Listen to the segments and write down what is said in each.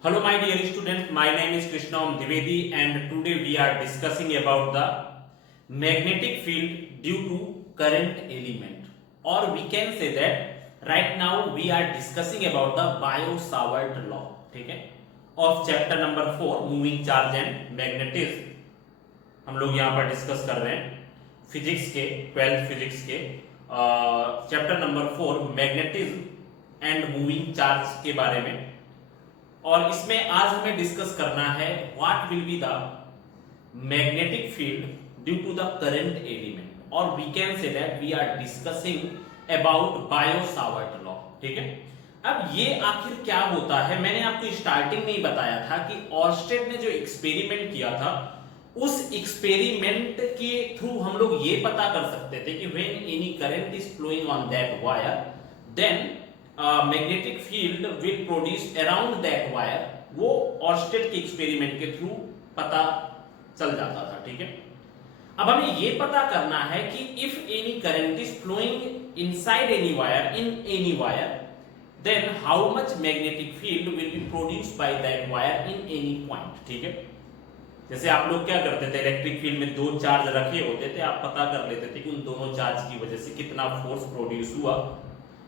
Hello my dear students, my name is Krishna Dwivedi and today we are discussing about the magnetic field due to current element, or we can say that right now we are discussing about the Biot-Savart law, ठीक है, of chapter number 4 moving charge and magnetism। हम लोग यहाँ पर discuss कर रहे हैं physics के 12th फिजिक्स के chapter number 4 magnetism and moving charge के बारे में। और इसमें आज हमें डिस्कस करना है what will be the magnetic field due to the current element, और we can say that we are discussing about Biot Savart law. ठीक है, अब ये आखिर क्या होता है, मैंने आपको स्टार्टिंग में ही बताया था कि ऑर्स्टेड ने जो एक्सपेरिमेंट किया था उस एक्सपेरिमेंट के थ्रू हम लोग ये पता कर सकते थे कि when any current is flowing on that wire then magnetic field will produce around that wire. वो ऑर्स्टेड के एक्सपेरिमेंट के थ्रू पता चल जाता था। ठीक है, अब हमें ये पता करना है कि if any current is flowing inside any wire in any wire then how much magnetic field will be produced by that wire in any point. ठीक है, जैसे आप लोग क्या करते थे, इलेक्ट्रिक फील्ड में दो चार्ज रखे होते थे, आप पता कर लेते थे कि उन दोनों चार्ज की वजह से कितना फोर्स प्रोड्यूस हुआ,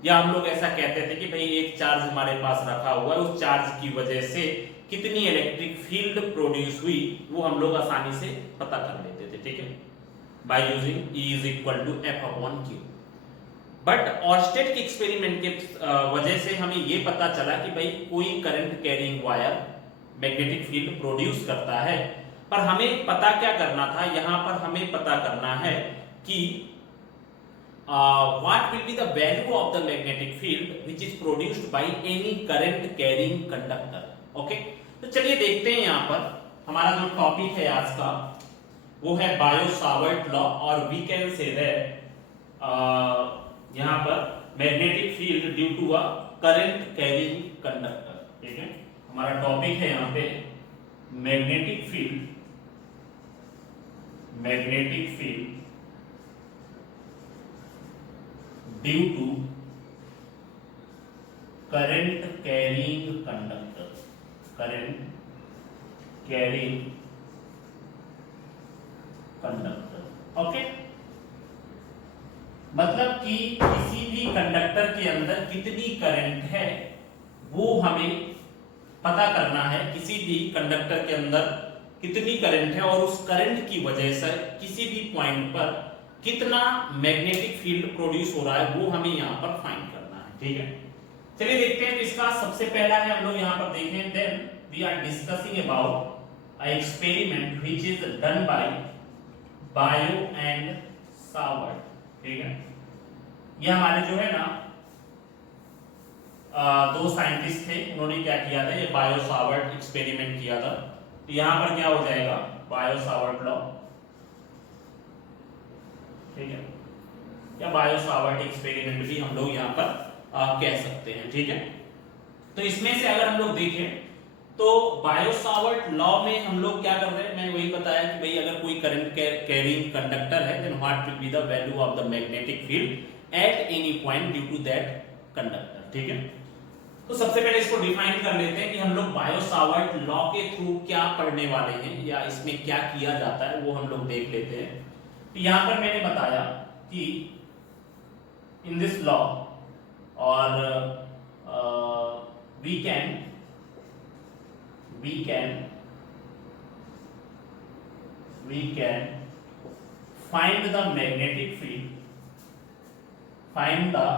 या हम लोग ऐसा कहते थे कि भाई एक चार्ज हमारे पास रखा हुआ है, उस चार्ज की वजह से कितनी इलेक्ट्रिक फील्ड प्रोड्यूस हुई वो हम लोग आसानी से पता कर लेते थे। ठीक है, by using E is equal to F upon q. But Oersted के एक्सपेरिमेंट के वजह से हमें ये पता चला कि भाई कोई current carrying wire magnetic field produce करता है, पर हमें पता क्या करना था, यहां पर हमें पता करना है कि what will be the value of the magnetic field which is produced by any current carrying conductor। Okay, तो चलिए देखते हैं यहाँ पर हमारा जो टॉपिक है आज का वो है बायो-सावर्ट लॉ, और वी कैन से दैट यहाँ पर magnetic field due to a current carrying conductor. ठीक है, हमारा टॉपिक है यहाँ पे magnetic field due to current carrying conductor. Okay, मतलब कि किसी भी कंडक्टर के अंदर कितनी करंट है वो हमें पता करना है, किसी भी कंडक्टर के अंदर कितनी करंट है और उस करंट की वजह से किसी भी पॉइंट पर कितना मैग्नेटिक फील्ड प्रोड्यूस हो रहा है वो हमें यहाँ पर फाइंड करना है। ठीक है, चलिए देखते हैं। तो इसका सबसे पहला है, हम लोग यहाँ पर देखें, then we are discussing about a experiment which is done by Biot and Savart. ठीक है, ये हमारे जो है ना दो साइंटिस्ट थे, उन्होंने क्या किया था, ये बायो-सावर्ट एक्सपेरिमेंट किया था। तो यहाँ पर क्या हो जाएगा, बायो-सावर्ट लॉ। ठीक है, या बायो-सावर्ट एक्सपेरिमेंट भी हम लोग यहाँ पर कह सकते हैं। ठीक है, तो इसमें से अगर हम लोग देखें तो बायो-सावर्ट लॉ में हम लोग क्या कर रहे हैं, मैंने वही बताया कि भाई अगर कोई करंट कैरिंग कंडक्टर है then what will be the value of the magnetic field at any point due to that conductor. ठीक है, तो सबसे पहले इसको डिफाइन कर लेते हैं कि हम लोग बायो-सावर्ट लॉ के थ्रू क्या पढ़ने वाले हैं या इसमें क्या किया जाता है वो हम लोग देख लेते हैं। तो यहां पर मैंने बताया कि इन दिस लॉ और we can find the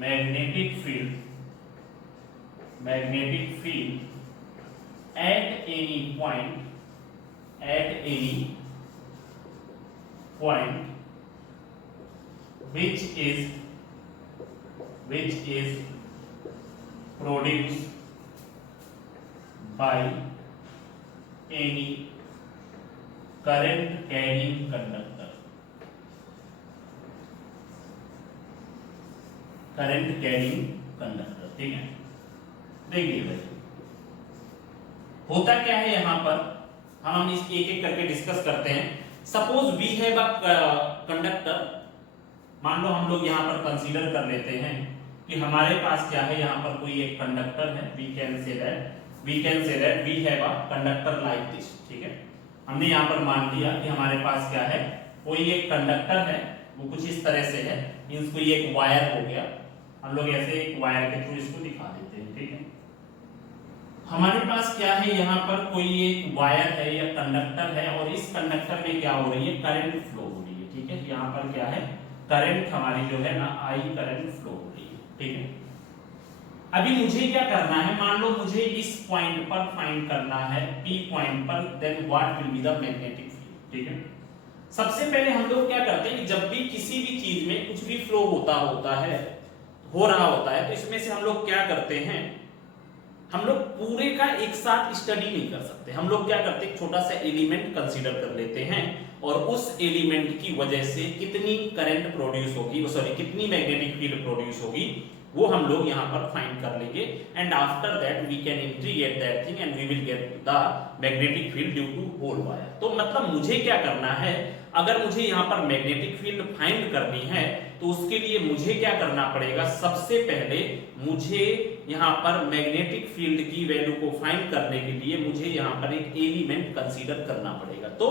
magnetic field at any point which is produced by any current carrying conductor। ठीक है, देखिए भाई होता क्या है, यहां पर हम इस एक एक करके डिस्कस करते हैं। Suppose we have a conductor, मान लो हम लोग यहां पर कंसीडर कर लेते हैं कि हमारे पास क्या है, यहाँ पर कोई एक कंडक्टर है, we can say that we have a conductor like this, ठीक है। हमने यहाँ पर मान लिया कि हमारे पास क्या है, कोई एक कंडक्टर है, वो कुछ इस तरह से है, मींस कोई एक वायर हो गया, हम लोग ऐसे एक वायर के थ्रू इसको दिखा देते हैं, ठीक है। हमारे पास क्या है, यहाँ पर कोई एक वायर है या कंडक्टर है, और इस कंडक्टर में क्या हो रही है, करंट फ्लो हो रही है, ठीक है। यहाँ पर क्या है, करंट हमारी जो है ना, आई करंट फ्लो हो रही है, ठीक है। अभी मुझे क्या करना है, मान लो मुझे इस पॉइंट पर फाइंड करना है, P पॉइंट पर, then what will be the magnetic field, ठीक है। सबसे पहले हम लोग क्या करते हैं कि जब भी किसी भी चीज में कुछ भी फ्लो हो रहा होता है, तो इसमें से हम लोग क्या करते हैं, हम लोग पूरे का एक साथ स्टडी नहीं कर सकते। हम लोग क्या करते हैं, छोटा सा एलिमेंट कंसीडर कर लेते हैं, और उस एलिमेंट की वजह से कितनी करंट प्रोड्यूस होगी, सॉरी कितनी मैग्नेटिक फील्ड प्रोड्यूस होगी, वो हम लोग यहाँ पर फाइंड कर लेंगे, and after that we can integrate that thing and we will get the magnetic field due to whole wire. तो मतलब मुझे क्या करना है, अगर मुझे यहाँ पर मैग्नेटिक फील्ड फाइंड करनी है, तो उसके लिए मुझे क्या करना पड़ेगा, सबसे पहले मुझे यहाँ पर मैग्नेटिक फील्ड की वैल्यू को फाइंड करने के लिए मुझे यहाँ पर एक एलिमेंट कंसीडर करना पड़ेगा। तो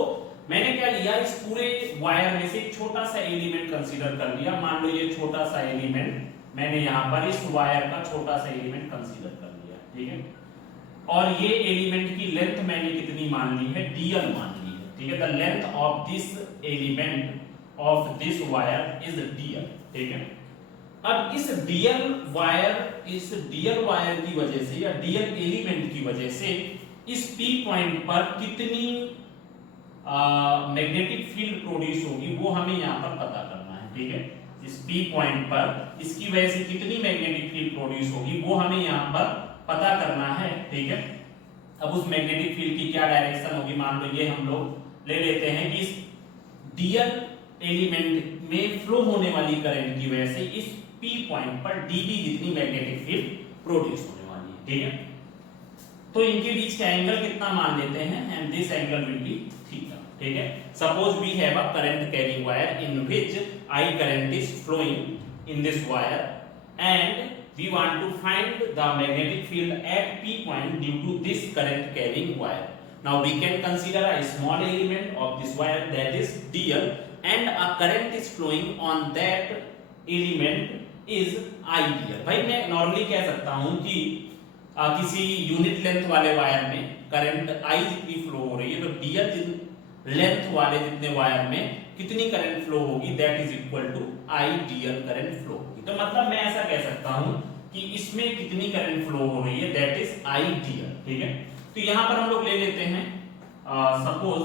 मैंने क्या लिया, इस पूरे वायर में से एक छोटा सा एलिमेंट कंसीडर कर लिया। मान लो ये छोटा सा एलिमेंट मैंने यहाँ पर इस वायर का छोटा सा एलिमेंट कंसीडर कर लिया, ठीक है। और ये एलिमेंट की लेंथ मैंने कितनी मान ली है, dl मान ली है, ठीक है। The length of this element of this wire is dl, ठीक है। अब इस dl वायर की वजह से या dl एलिमेंट की वजह से इस P पॉइंट पर कितनी मैग्नेटिक फील्ड प्रोड्यूस होगी, वो हमें यहाँ पर पता करना है, ठीक है। इस P पॉइंट पर इसकी वजह से कितनी मैग्नेटिक फील्ड प्रोड्यूस होगी, वो हमें यहाँ पर पता करना है, ठीक है। अब उस मैग्नेटिक फील्ड की क्या डायरेक्शन होगी, मान लो ये हम लोग ले लेते हैं कि इस dl एलिमेंट में फ्लो होने वाली करंट की वजह से इस P पॉइंट पर dB जितनी मैग्नेटिक फील्ड प्रोड्यूस होने वाली है, ठीक है। तो इनके बीच का एंगल कितना मान लेते हैं, and this angle will be theta, ठीक है। Suppose we have a current carrying wire in which I current is flowing in this wire, and we want to find the magnetic field at P point due to this current carrying wire. Now we can consider a small element of this wire, that is dl, and a current is flowing on that element is I dl. भाई मैं normally कह सकता हूँ कि किसी unit length वाले wire में current I जितनी फ्लो हो रही है, तो dl लेंथ वाले जितने वायर में कितनी करंट फ्लो होगी, that is equal to I dl current flow होगी। तो मतलब मैं ऐसा कह सकता हूं कि इसमें कितनी करंट फ्लो हो रही है, दैट इज आई dl, ठीक है। तो यहां पर हम लोग ले लेते हैं सपोज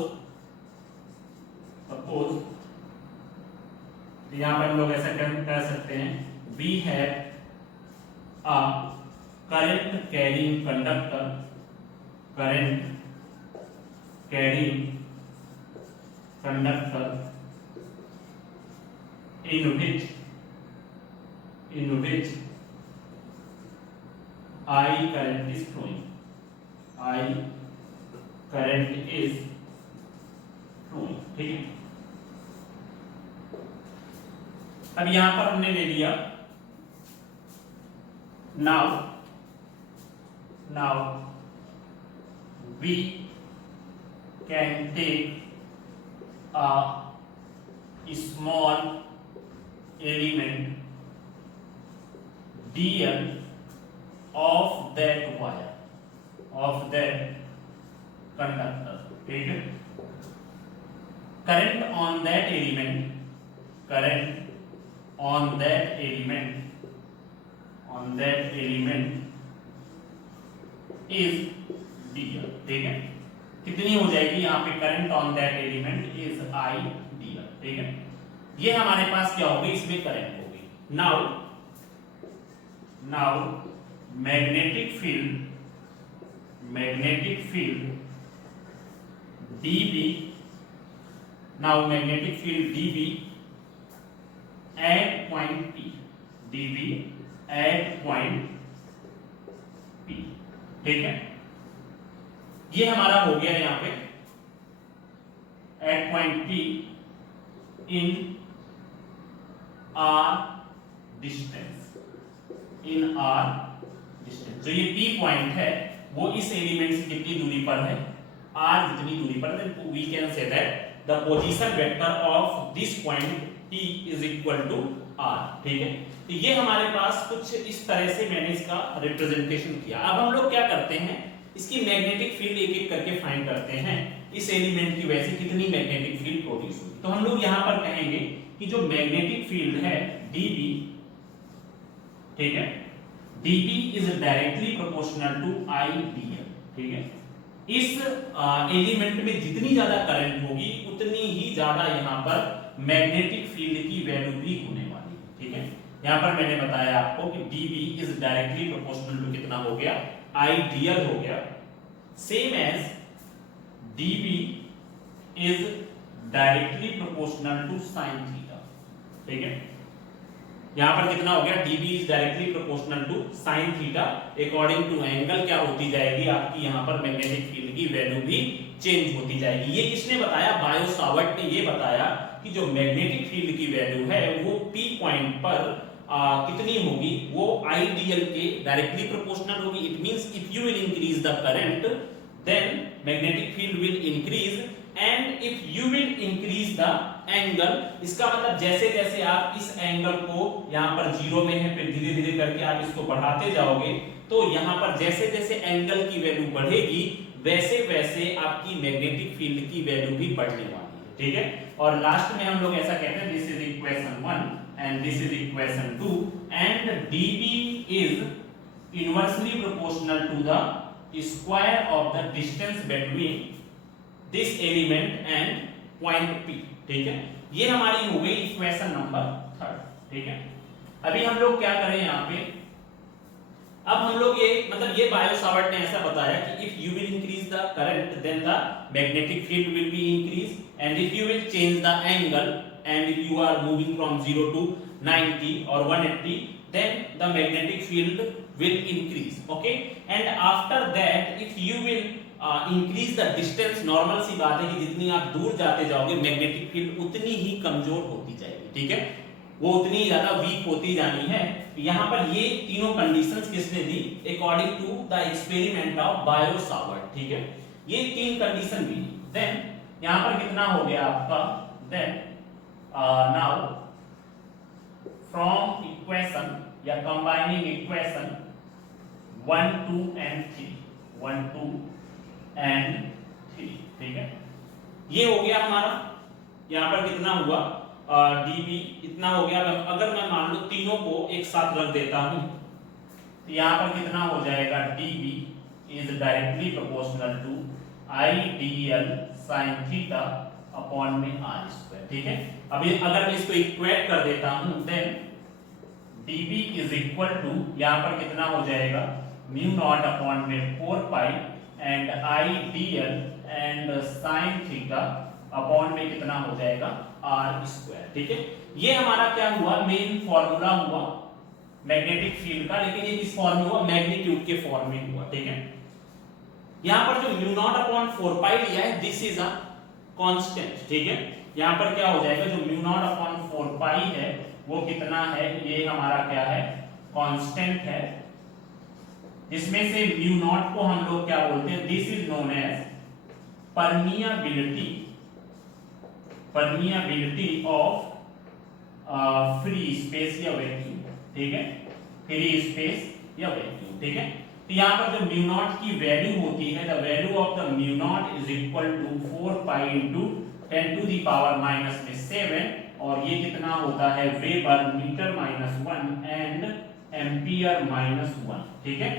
यहां पर हम लोग ऐसा कह सकते हैं, we have a current carrying conductor, in which I current is flowing, ठीक है। अब यहां पर हमने ले लिया, now we can take a small element dl of that wire, of that conductor, ठीक है। current on that element is dl, ठीक है। कितनी हो जाएगी यहाँ पे, current on that element is I dl, ठीक है। ये हमारे पास क्या होगी, इसमें करंट होगी। Now magnetic field dB, now magnetic field dB at point P, ठीक है। ये हमारा हो गया यहाँ पे at point P in r distance, in are distance. जो ये P पॉइंट है वो इस एलिमेंट से कितनी दूरी पर है, r जितनी दूरी पर, then we can say that the position vector of this point P is equal to r। ठीक है, तो ये हमारे पास कुछ इस तरह से मैंने इसका रिप्रेजेंटेशन किया। अब हम लोग क्या करते हैं, इसकी मैग्नेटिक फील्ड एक एक करके फाइंड करते हैं, इस एलिमेंट की वजह से कितनी मैग्नेटिक फील्ड प्रोड्यूस हुई। तो हम लोग यहां पर कहेंगे कि जो मैग्नेटिक फील्ड है dB, ठीक है, dB is directly proportional to IDL। ठीक है, इस एलिमेंट में जितनी ज्यादा करंट होगी उतनी ही ज्यादा यहां पर मैग्नेटिक फील्ड की वैल्यू भी होने वाली है। ठीक है, यहां पर मैंने बताया आपको कि dB is directly proportional to कितना हो गया, IDL हो गया, same as dB is directly proportional to sin theta. ठीक है, यहां पर कितना हो गया, dB is directly proportional to sin theta. According to angle क्या होती जाएगी आपकी, यहां पर मैग्नेटिक फील्ड की वैल्यू भी चेंज होती जाएगी। ये किसने बताया, बायो सावर्ट ने ये बताया कि जो मैग्नेटिक फील्ड की वैल्यू है वो P पॉइंट पर कितनी होगी, वो IDL के डायरेक्टली प्रोपोर्शनल होगी। It means if you will increase the current then magnetic field will increase, and if you will increase the angle, इसका मतलब जैसे जैसे आप इस एंगल को यहां पर 0 में है, फिर धीरे धीरे करके आप इसको बढ़ाते जाओगे, तो यहां पर जैसे जैसे एंगल की वैल्यू बढ़ेगी वैसे वैसे आपकी मैग्नेटिक फील्ड की वैल्यू भी बढ़ने वाली है। ठीक है, और लास्ट में हम लोग ऐसा कहते हैं, this is equation 1 and this is equation 2 and dB is inversely proportional to the square of the distance between this element and point P। ठीक है, ये हमारी हो गई इक्वेशन नंबर 3। ठीक है, अभी हम लोग क्या करें यहाँ पे, अब हम लोग ये मतलब ये बायो सावर्ट ने ऐसा बताया कि if you will increase the current then the magnetic field will be increase, and if you will change the angle and if you are moving from 0 to 90 or 180 then the magnetic field will increase, okay, and after that if you will increase the distance, normal सी बात है कि जितनी आप दूर जाते जाओगे magnetic field उतनी ही कमजोर होती जाएगी। ठीक है, वो उतनी ज्यादा वीक होती जानी है। यहाँ पर ये तीनों कंडीशंस किसने दी, according to the experiment of Biot Savart. ठीक है, ये तीन कंडीशन दी। देन यहाँ पर कितना हो गया आपका, देन नाउ फ्रॉम इक्वेशन या कंबाइनिंग इक्वेशन 1 2 and 3 1 2 and 3। ठीक है, ये हो गया हमारा, यहाँ पर कितना हुआ dB इतना हो गया। अगर मैं मान लो तीनों को एक साथ रख देता हूं तो यहाँ पर कितना हो जाएगा, dB is directly proportional to IDL sin theta upon में r स्क्वायर। ठीक है, अभी अगर मैं इसको इक्वेट कर देता हूं then dB is equal to यहाँ पर कितना हो जाएगा, म्यू नॉट अपॉन में 4 pi and IDL and sin theta upon में कितना हो जाएगा, r स्क्वायर। ठीक है, ये हमारा क्या हुआ, मेन फॉर्मूला हुआ मैग्नेटिक फील्ड का, लेकिन ये किस फॉर्म में हुआ, मैग्नीट्यूड के फॉर्म में हुआ। ठीक है, यहाँ पर जो म्यू नॉट अपॉन 4 पाई लिया है दिस इज अ कांस्टेंट। ठीक है, यहाँ पर क्या हो जाएगा, जो म्यू नॉट अपॉन 4 पाई है वो कितना है, ये हमारा क्या है, कांस्टेंट है, जिसमें से म्यू नॉट को हम लोग क्या बोलते हैं, this is known as permeability of free space या वैक्यूम। ठीक है, फ्री स्पेस या वैक्यूम। ठीक है, तो यहाँ पर जो म्यू नॉट की वैल्यू होती है, the value of the mu naught is equal to 4 pi into 10 to the power minus में 7, और ये कितना होता है, वेबर मीटर -1 एंड एम्पियर -1। ठीक है,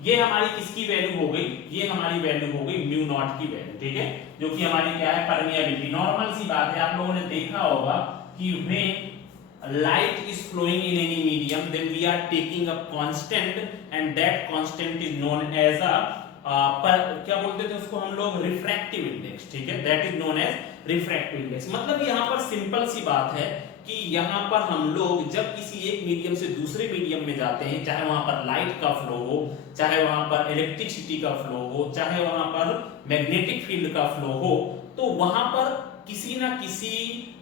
ये हमारी किसकी वैल्यू हो गई, ये हमारी वैल्यू हो गई म्यू नॉट की वैल्यू। ठीक है, जो कि हमारी क्या है, परमियाबिलिटी। नॉर्मल सी बात है, आप लोगों ने देखा होगा कि when light is flowing in any medium then we are taking a constant and that constant is known as a क्या बोलते थे उसको हम लोग, रिफ्रैक्टिव इंडेक्स। ठीक है, that is known as refractive index. मतलब यहाँ पर सिंपल सी बात है कि यहाँ पर हम लोग जब किसी एक मीडियम से दूसरे मीडियम में जाते हैं, चाहे वहां पर लाइट का फ्लो हो, चाहे वहां पर इलेक्ट्रिसिटी का फ्लो हो, चाहे वहां पर मैग्नेटिक फील्ड का फ्लो हो, तो वहां पर किसी ना किसी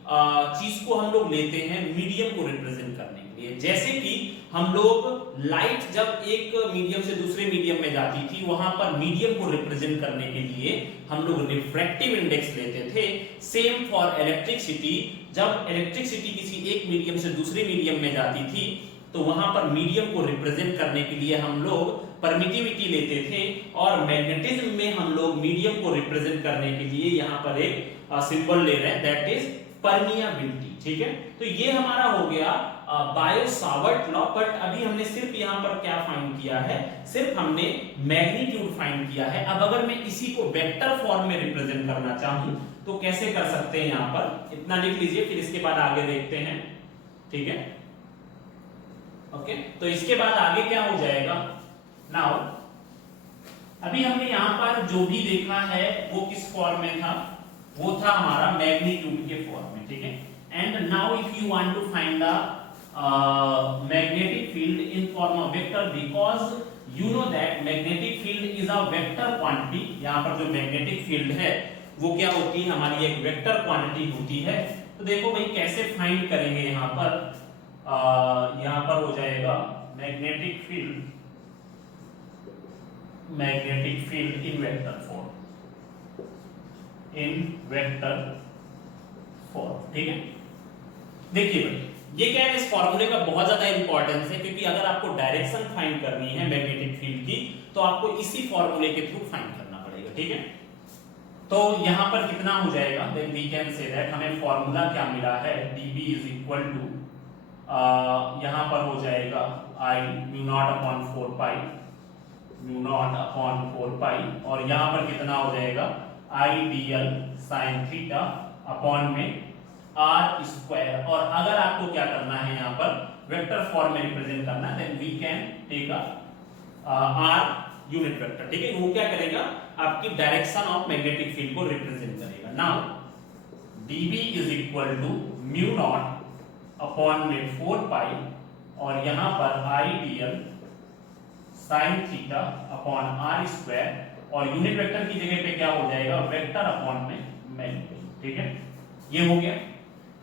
चीज को हम लोग लेते हैं मीडियम को रिप्रेजेंट करने के लिए। जैसे कि हम लोग लाइट जब एक मीडियम से दूसरे मीडियम में जाती थी, वहां पर मीडियम को रिप्रेजेंट करने के लिए हम लोग रिफ्रैक्टिव इंडेक्स लेते थे। सेम फॉर इलेक्ट्रिसिटी, जब इलेक्ट्रिसिटी किसी एक मीडियम से दूसरे मीडियम में जाती थी तो वहां पर मीडियम को रिप्रेजेंट करने के लिए हम लोग परमिटिविटी लेते थे, और मैग्नेटिज्म में हम लोग मीडियम को रिप्रेजेंट करने के लिए यहां पर एक सिंबल ले रहे हैं, दैट इज परमियाबिलिटी। ठीक है, तो ये हमारा हो गया बायो-सावर्ट लॉ। बट अभी हमने सिर्फ यहाँ पर क्या फाइंड किया है, सिर्फ हमने मैग्नीट्यूड फाइंड किया है। अब अगर मैं इसी को वेक्टर फॉर्म में रिप्रेजेंट करना चाहूं तो कैसे कर सकते हैं, यहाँ पर इतना लिख लीजिए, फिर इसके बाद आगे देखते हैं। ठीक है, ओके, तो इसके बाद आगे क्या हो जाएगा। नाउ अभी हमने यहाँ पर जो भी देखा है वो किस फॉर्म में था, वो था हमारा मैग्नीट्यूड के फॉर्म में। ठीक है, and now if you want to find the magnetic field in form of vector, because you know that magnetic field is a vector quantity। यहाँ पर जो magnetic field है वो क्या होती है, हमारी एक वेक्टर क्वांटिटी होती है। तो देखो भाई कैसे फाइंड करेंगे, यहाँ पर हो जाएगा मैग्नेटिक फील्ड इन वेक्टर फॉर्म। ठीक है, देखिए भाई ये क्या है, इस फॉर्मूले का बहुत ज्यादा इंपॉर्टेंस है, क्योंकि अगर आपको डायरेक्शन फाइंड करनी है मैग्नेटिक फील्ड की तो आपको इसी फॉर्मूले के थ्रू फाइंड करना पड़ेगा। ठीक है, तो यहां पर कितना हो जाएगा, then we can say that हमें फॉर्मूला क्या मिला है, dB इज इक्वल टू यहां पर हो जाएगा I mu naught upon 4 pi, और यहां पर कितना हो जाएगा I dl sin theta upon में r स्क्वायर। और अगर आपको क्या करना है, यहाँ पर वेक्टर फॉर्म में रिप्रेजेंट करना है, then we can take r unit vector. ठीक है, वो क्या करेगा, आपकी डायरेक्शन ऑफ मैग्नेटिक फील्ड को रिप्रेजेंट करेगा। Now dB is equal to mu naught upon में 4 पाई, और यहां पर I dl sin theta upon r square, और यूनिट वेक्टर की जगह पे क्या हो जाएगा, वेक्टर अपॉन में मैग्नीट्यूड। ठीक है, ये हो गया।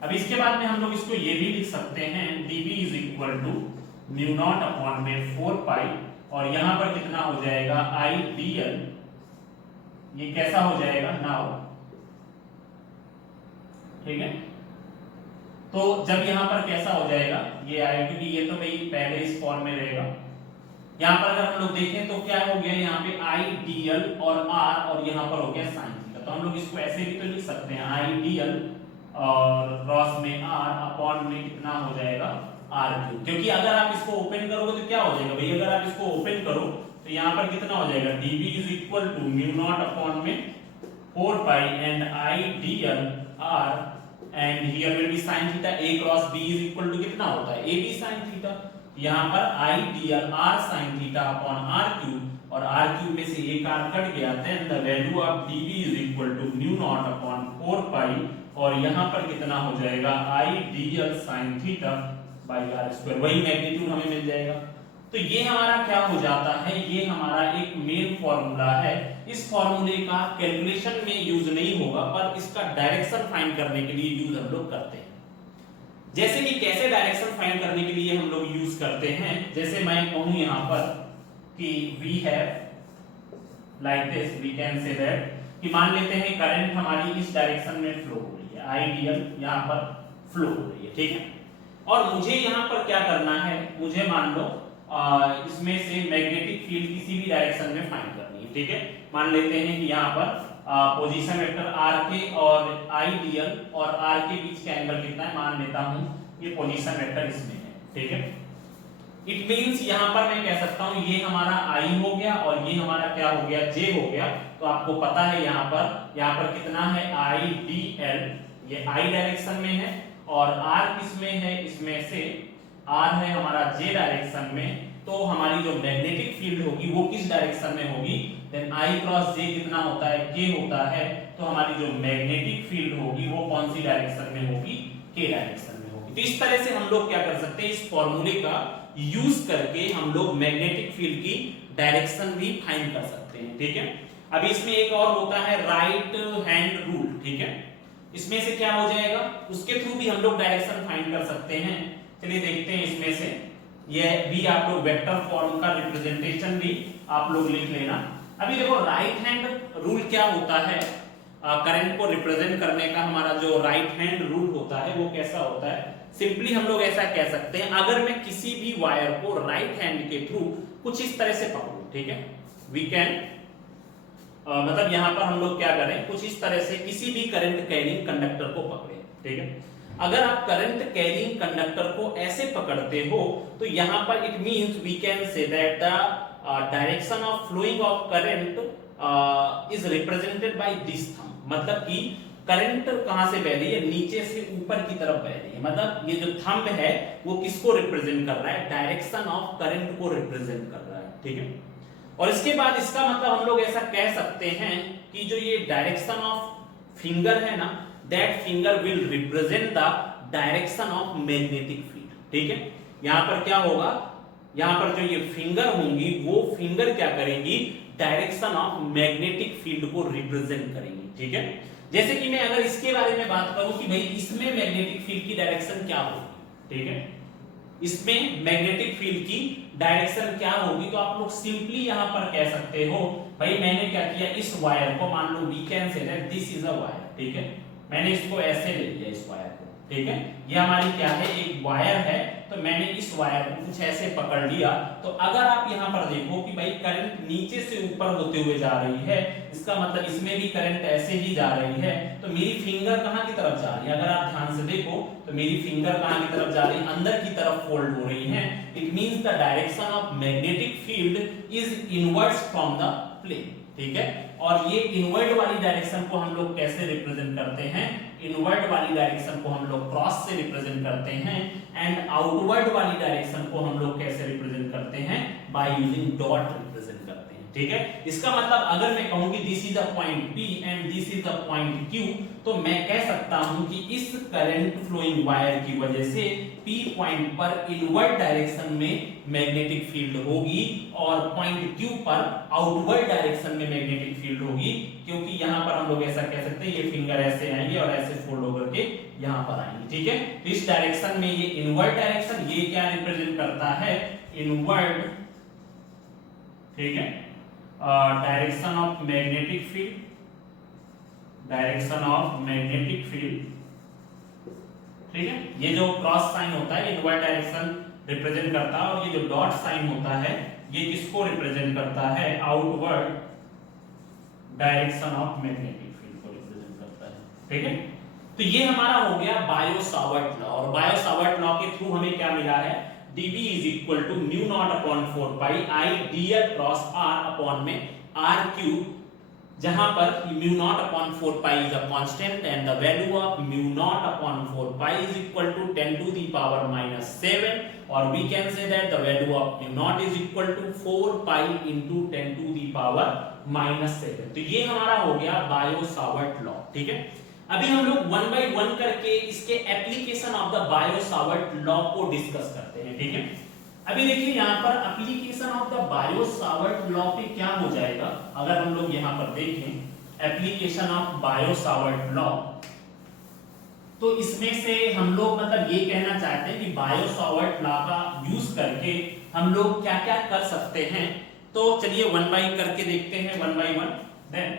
अब इसके बाद में हम लोग इसको ये भी लिख सकते हैं, dB is equal to mu naught upon में 4 पाई, और यहां पर कितना हो जाएगा I dl, ये कैसा हो जाएगा नाउ। ठीक है, तो जब यहां पर कैसा हो जाएगा, ये आएगा, क्योंकि ये तो भाई पहले इस फॉर्म में रहेगा। यहां पर अगर हम लोग देखें तो क्या हो गया, यहाँ पे I dl और r, और यहां पर हो गया sin थीटा। तो हम लोग इसको ऐसे भी तो लिख सकते हैं, I dl और क्रॉस में r अपॉन में कितना हो जाएगा r3, क्योंकि अगर आप इसको ओपन करोगे तो क्या हो जाएगा भाई, अगर आप इसको ओपन करो तो यहाँ पर कितना हो जाएगा, dB is equal to mu naught upon में 4 pi and I dl r, and here will be sin theta, a cross b is equal to कितना होता है, ab sin थीटा। यहाँ पर I dl r sin theta upon r cube, और r cube में से एक r कट गया, then the value of dB is equal to mu naught upon 4 pi, और यहाँ पर कितना हो जाएगा I dl sin theta by r square, वही मैग्नीट्यूड हमें मिल जाएगा। तो ये हमारा क्या हो जाता है, ये हमारा एक मेन फॉर्मूला है। इस फॉर्मूले का कैलकुलेशन में यूज नहीं होगा, पर इसका डायरेक्शन फाइंड करने के लिए यूज हम लोग करते हैं। जैसे कि कैसे डायरेक्शन फाइंड करने के लिए हम लोग यूज करते हैं, जैसे मैं कहूं यहाँ पर कि we have like this, we can say that कि मान लेते हैं करंट हमारी इस डायरेक्शन में फ्लो हो रही है, I dl यहाँ पर फ्लो हो रही है। ठीक है, और मुझे यहाँ पर क्या करना है, मुझे मान लो इसमें से मैग्नेटिक फील्ड किसी भी डायरेक्शन में फाइंड करनी है। ठीक है, मान लेते हैं कि यहाँ पर पोजीशन वेक्टर r के और I dl और r के बीच का एंगल कितना है, मान लेता हूँ ये पोजीशन वेक्टर इसमें है। ठीक है, इट मींस यहाँ पर मैं कह सकता हूँ ये हमारा I हो गया और ये हमारा क्या हो गया, J हो गया। तो आपको पता है यहाँ पर कितना है I dl, ये I डायरेक्शन में है, और r किस में है, इसमें से r है हमारा J डायरेक्शन में। तो हमारी जो मैग्नेटिक फील्ड होगी वो किस डायरेक्शन में होगी, देन I क्रॉस J कितना होता है, K होता है। तो हमारी जो मैग्नेटिक फील्ड होगी वो कौन सी डायरेक्शन में होगी, K डायरेक्शन में होगी। तो इस तरह से हम लोग क्या कर सकते हैं, इस फॉर्मूले का यूज करके हम लोग मैग्नेटिक फील्ड की डायरेक्शन भी फाइंड कर सकते हैं। ठीक है, अभी इसमें एक और होता है राइट हैंड रूल। ठीक है, इसमें से क्या हो जाएगा, उसके थ्रू भी हम लोग डायरेक्शन फाइंड कर सकते हैं। चलिए देखते हैं इसमें से। ये भी आप लोग वेक्टर फॉर्म का रिप्रेजेंटेशन भी आप लोग लिख लेना। अभी देखो राइट हैंड रूल क्या होता है, करंट को रिप्रेजेंट करने का हमारा जो राइट हैंड रूल होता है वो कैसा होता है, सिंपली हम लोग ऐसा कह सकते हैं, अगर मैं किसी भी वायर को राइट हैंड के थ्रू कुछ इस तरह से पकड़ूं, ठीक है, वी कैन मतलब यहां पर हम लोग क्या करें, कुछ इस तरह से किसी भी करंट कैरिंग कंडक्टर को पकड़े, ठीक है। अगर आप करंट कैरिंग कंडक्टर को ऐसे पकड़ते हो तो यहां पर it means we can say that the direction of flowing of current is represented by this thumb, मतलब कि करंट कहां से बह रही है, नीचे से ऊपर की तरफ बह रही है, मतलब ये जो थंब है वो किसको रिप्रेजेंट कर रहा है, डायरेक्शन ऑफ करंट को रिप्रेजेंट कर रहा है, ठीक है। और इसके बाद इसका मतलब हम लोग ऐसा कह सकते हैं कि जो ये डायरेक्शन ऑफ फिंगर है ना, that finger will represent the direction of magnetic field, ठीक है। यहां पर क्या होगा, यहां पर जो ये फिंगर होंगी वो फिंगर क्या करेंगी, डायरेक्शन ऑफ मैग्नेटिक फील्ड को रिप्रेजेंट करेंगी, ठीक है। जैसे कि मैं अगर इसके बारे में बात करूं कि भाई इसमें मैग्नेटिक फील्ड की डायरेक्शन क्या होगी, ठीक है, इसमें मैग्नेटिक फील्ड की डायरेक्शन क्या होगी, तो आप लोग सिंपली यहां पर कह सकते हो भाई मैंने क्या किया, इस वायर को मान लो we can say that this is a wire, ठीक है, मैंने इसको ऐसे ले लिया इस वायर को, ठीक है, ये हमारी क्या है, एक वायर है, तो मैंने इस वायर को कुछ ऐसे पकड़ लिया। तो अगर आप यहां पर देखो कि भाई करंट नीचे से ऊपर होते हुए जा रही है, इसका मतलब इसमें भी करंट ऐसे ही जा रही है, तो मेरी फिंगर कहां की तरफ जा रही है, अगर आप ध्यान से देखो तो मेरी फिंगर कहां की तरफ जा रही है, अंदर की तरफ फोल्ड हो रही है। It means the direction of magnetic field is inwards from the plane, ठीक है। और ये इनवर्ड वाली डायरेक्शन को हम लोग कैसे रिप्रेजेंट करते हैं, इनवर्ड वाली डायरेक्शन को हम लोग क्रॉस से रिप्रेजेंट करते हैं, एंड आउटवर्ड वाली डायरेक्शन को हम लोग कैसे रिप्रेजेंट करते हैं, बाय यूजिंग डॉट रिप्रेजेंट करते हैं, ठीक है। इसका मतलब अगर मैं कहूं कि this is a point P and this is a point Q, तो मैं कह सकता हूं कि इस करंट फ्लोइंग वायर की वजह से P पॉइंट पर इनवर्ड डायरेक्शन में मैग्नेटिक फील्ड होगी और पॉइंट Q पर आउटवर्ड डायरेक्शन में मैग्नेटिक फील्ड होगी, क्योंकि यहां पर हम लोग ऐसा कह सकते हैं ये फिंगर ऐसे आएंगे और ऐसे फोल्ड होकर के यहां पर आएंगे, ठीक है। तो इस डायरेक्शन में ये इनवर्ड डायरेक्शन, ये क्या रिप्रेजेंट करता है, इनवर्ड, ठीक है, direction of magnetic field, direction of magnetic field, ठीक है। ये जो क्रॉस साइन होता है इनवर्ड डायरेक्शन रिप्रेजेंट करता है, और ये जो डॉट साइन होता है ये किसको रिप्रेजेंट करता है, outward direction of magnetic field को रिप्रेजेंट करता है, ठीक है। तो ये हमारा हो गया बायो सावर्ट लॉ, और बायो सावर्ट लॉ के थ्रू हमें क्या मिला है, dv is equal to mu naught upon 4 pi I dl cross r upon में r cube, जहां पर mu naught upon 4 pi is a constant and the value of mu naught upon 4 pi is equal to 10 to the power minus 7, or we can say that the value of mu naught is equal to 4 pi into 10 to the power minus 7। तो ये हमारा हो गया Biot Savart law, ठीक है। अभी हम लोग वन बाय वन करके इसके application of the Biot Savart law को डिस्कस करते हैं, ठीक है। अभी देखिए यहाँ पर application of the Biot Savart law पे क्या हो जाएगा, अगर हम लोग यहाँ पर देखें application of Biot Savart law, तो इसमें से हम लोग मतलब ये कहना चाहते हैं कि बायो सावर्ट लॉ का यूज करके हम लोग क्या क्या कर सकते हैं। तो चलिए वन बाय करके देखते हैं, वन बाय वन। देन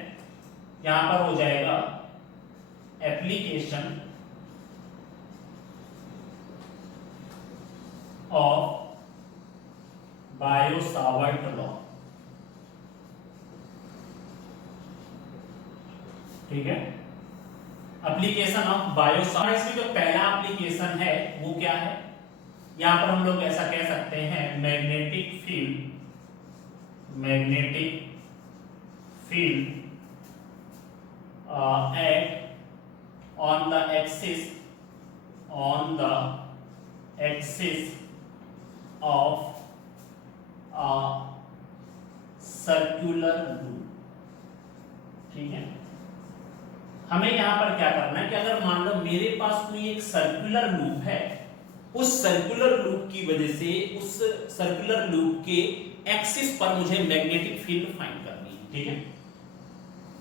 यहाँ पर हो जाएगा application of Biot Savart law, ठीक है। एप्लीकेशन ऑफ बायो सावर्ट, इसमें जो पहला एप्लीकेशन है वो क्या है, यहां पर हम लोग ऐसा कह सकते हैं magnetic field, magnetic field eight on the axis of a circular loop, ठीक है। हमें यहां पर क्या करना है कि अगर मान लो मेरे पास कोई एक सर्कुलर लूप है, उस सर्कुलर लूप की वजह से उस सर्कुलर लूप के एक्सिस पर मुझे मैग्नेटिक फील्ड फाइंड करनी है, ठीक है।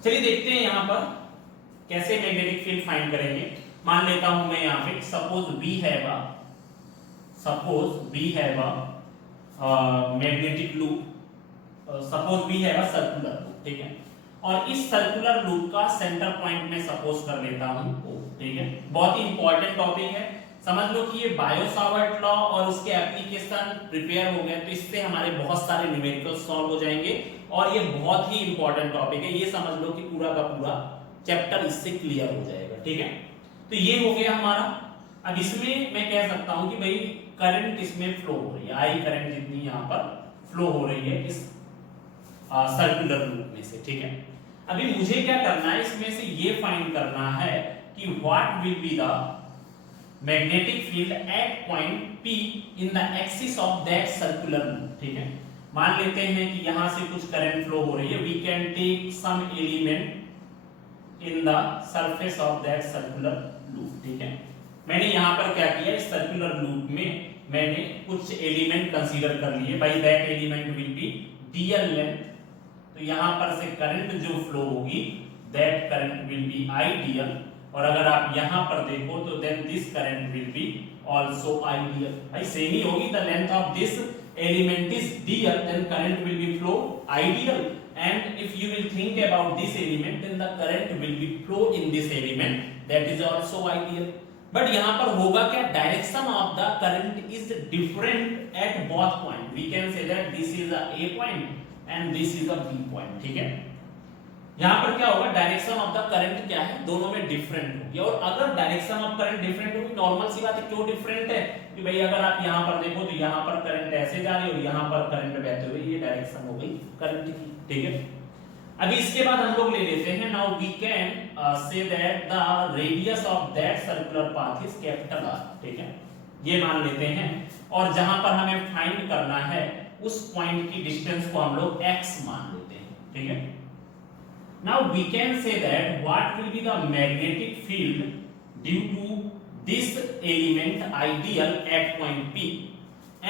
चलिए देखते हैं यहां पर कैसे मैग्नेटिक फील्ड फाइंड करेंगे। मान लेता हूं मैं यहां पे suppose we have a suppose we have a magnetic loop, suppose we have a circular loop, ठीक है, और इस सर्कुलर लूप का सेंटर पॉइंट में सपोज कर लेता हूं O, ठीक है। बहुत ही इंपॉर्टेंट टॉपिक है, समझ लो कि ये बायो-सावर्ट लॉ और उसके एप्लीकेशन प्रिपेयर हो गए तो इससे हमारे बहुत सारे न्यूमेरिकल सॉल्व हो जाएंगे और ये बहुत ही इंपॉर्टेंट टॉपिक है। ये समझ लो कि पूरा का पूरा चैप्टर इससे क्लियर हो जाएगा, ठीक है। तो ये हो गया हमारा। अब इसमें मैं कह सकता हूं कि भाई करंट इसमें फ्लो हो रही है, आई करंट जितनी यहाँ पर फ्लो हो रही है इस सर्कुलर लूप में से, ठीक है। अभी मुझे क्या करना है, इसमें से ये फाइंड करना है कि what will be the magnetic field eight point P in the axis of that circular loop, ठीक है। मान लेते हैं कि यहां से कुछ करंट फ्लो हो रही है, we can take some element in the surface of that circular loop, ठीक है। मैंने यहां पर क्या किया, इस सर्कुलर लूप में मैंने कुछ एलिमेंट कंसीडर कर लिए, by that element will be dl length. तो यहां पर से करंट जो फ्लो होगी that current will be IDL, और अगर आप यहां पर देखो तो then this current will be also IDL। भाई सेम ही होगी, the length of this element is dl, then current will be flow IDL, and if you will think about this element then the current will be flow in this element, that is also IDL। But यहां पर होगा क्या, direction of the current is different at both point. We can say that this is a A point and this is a B point, ठीक है। यहां पर क्या होगा, डायरेक्शन ऑफ द करंट क्या है, दोनों में डिफरेंट होगी। और अगर डायरेक्शन ऑफ करंट डिफरेंट होगी, नॉर्मल सी बात है, क्यों डिफरेंट है कि भाई अगर आप यहां पर देखो तो यहां पर करंट ऐसे जा रही है और यहां पर करंट बहते हुए, ये डायरेक्शन हो गई करंट की, ठीक है। अभी इसके बाद हम लोग ले लेते हैं, now we can say that the radius of that circular path is capital R, ठीक है, ये मान लेते हैं। और जहां पर हमें फाइंड करना है उस पॉइंट की डिस्टेंस को हम लोग x मान लेते हैं, ठीक है। Now we can say that what will be the magnetic field due to this element ideal at point P,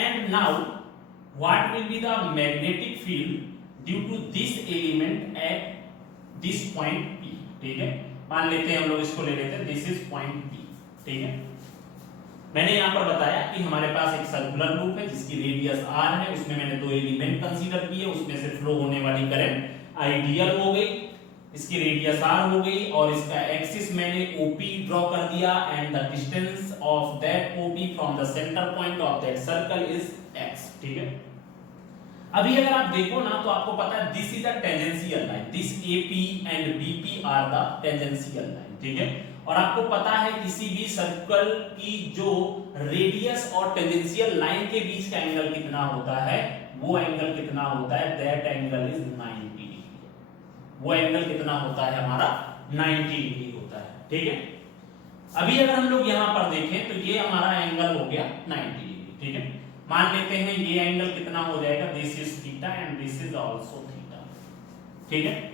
and now what will be the magnetic field due to this element at this point P, ठीक है। मान लेते हैं हम लोग इसको ले लेते हैं, दिस इज पॉइंट P, ठीक है। मैंने यहाँ पर बताया कि हमारे पास एक सर्कुलर लूप है जिसकी रेडियस r है, उसमें मैंने दो एलिमेंट कंसीडर किए, उसमें से फ्लो होने वाली करंट आइडियल हो गई, इसकी रेडियस r हो गई, और इसका एक्सिस मैंने OP ड्रॉ कर दिया, and the distance of that OP from the centre point of that circle is x, ठीक है। अभी अगर आप देखो ना तो आपको पता है this is a tangential line, this AP and BP are the tangential line, ठीक है। और आपको पता है किसी भी सर्कल की जो रेडियस और टेंजेंशियल लाइन के बीच का एंगल कितना होता है, वो एंगल कितना होता है, दैट एंगल इज 90 डिग्री। वो एंगल कितना होता है हमारा, 90 डिग्री होता है, ठीक है। अभी अगर हम लोग यहां पर देखें तो ये हमारा एंगल हो गया 90 डिग्री, ठीक है। मान लेते हैं ये एंगल कितना हो जाएगा, this is theta and this is also theta, ठीक है।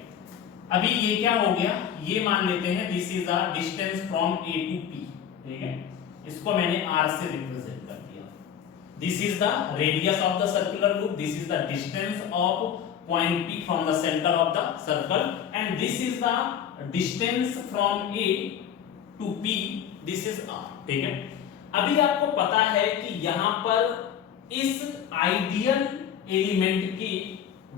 अभी ये क्या हो गया, ये मान लेते हैं this is the distance from A to P, ठीक है। इसको मैंने R से रिप्रेजेंट कर दिया। This is the radius of the circular loop, this is the distance of point P from the centre of the circle, and this is the distance from A to P, this is R, ठीक है। अभी आपको पता है कि यहां पर इस आइडियल एलिमेंट की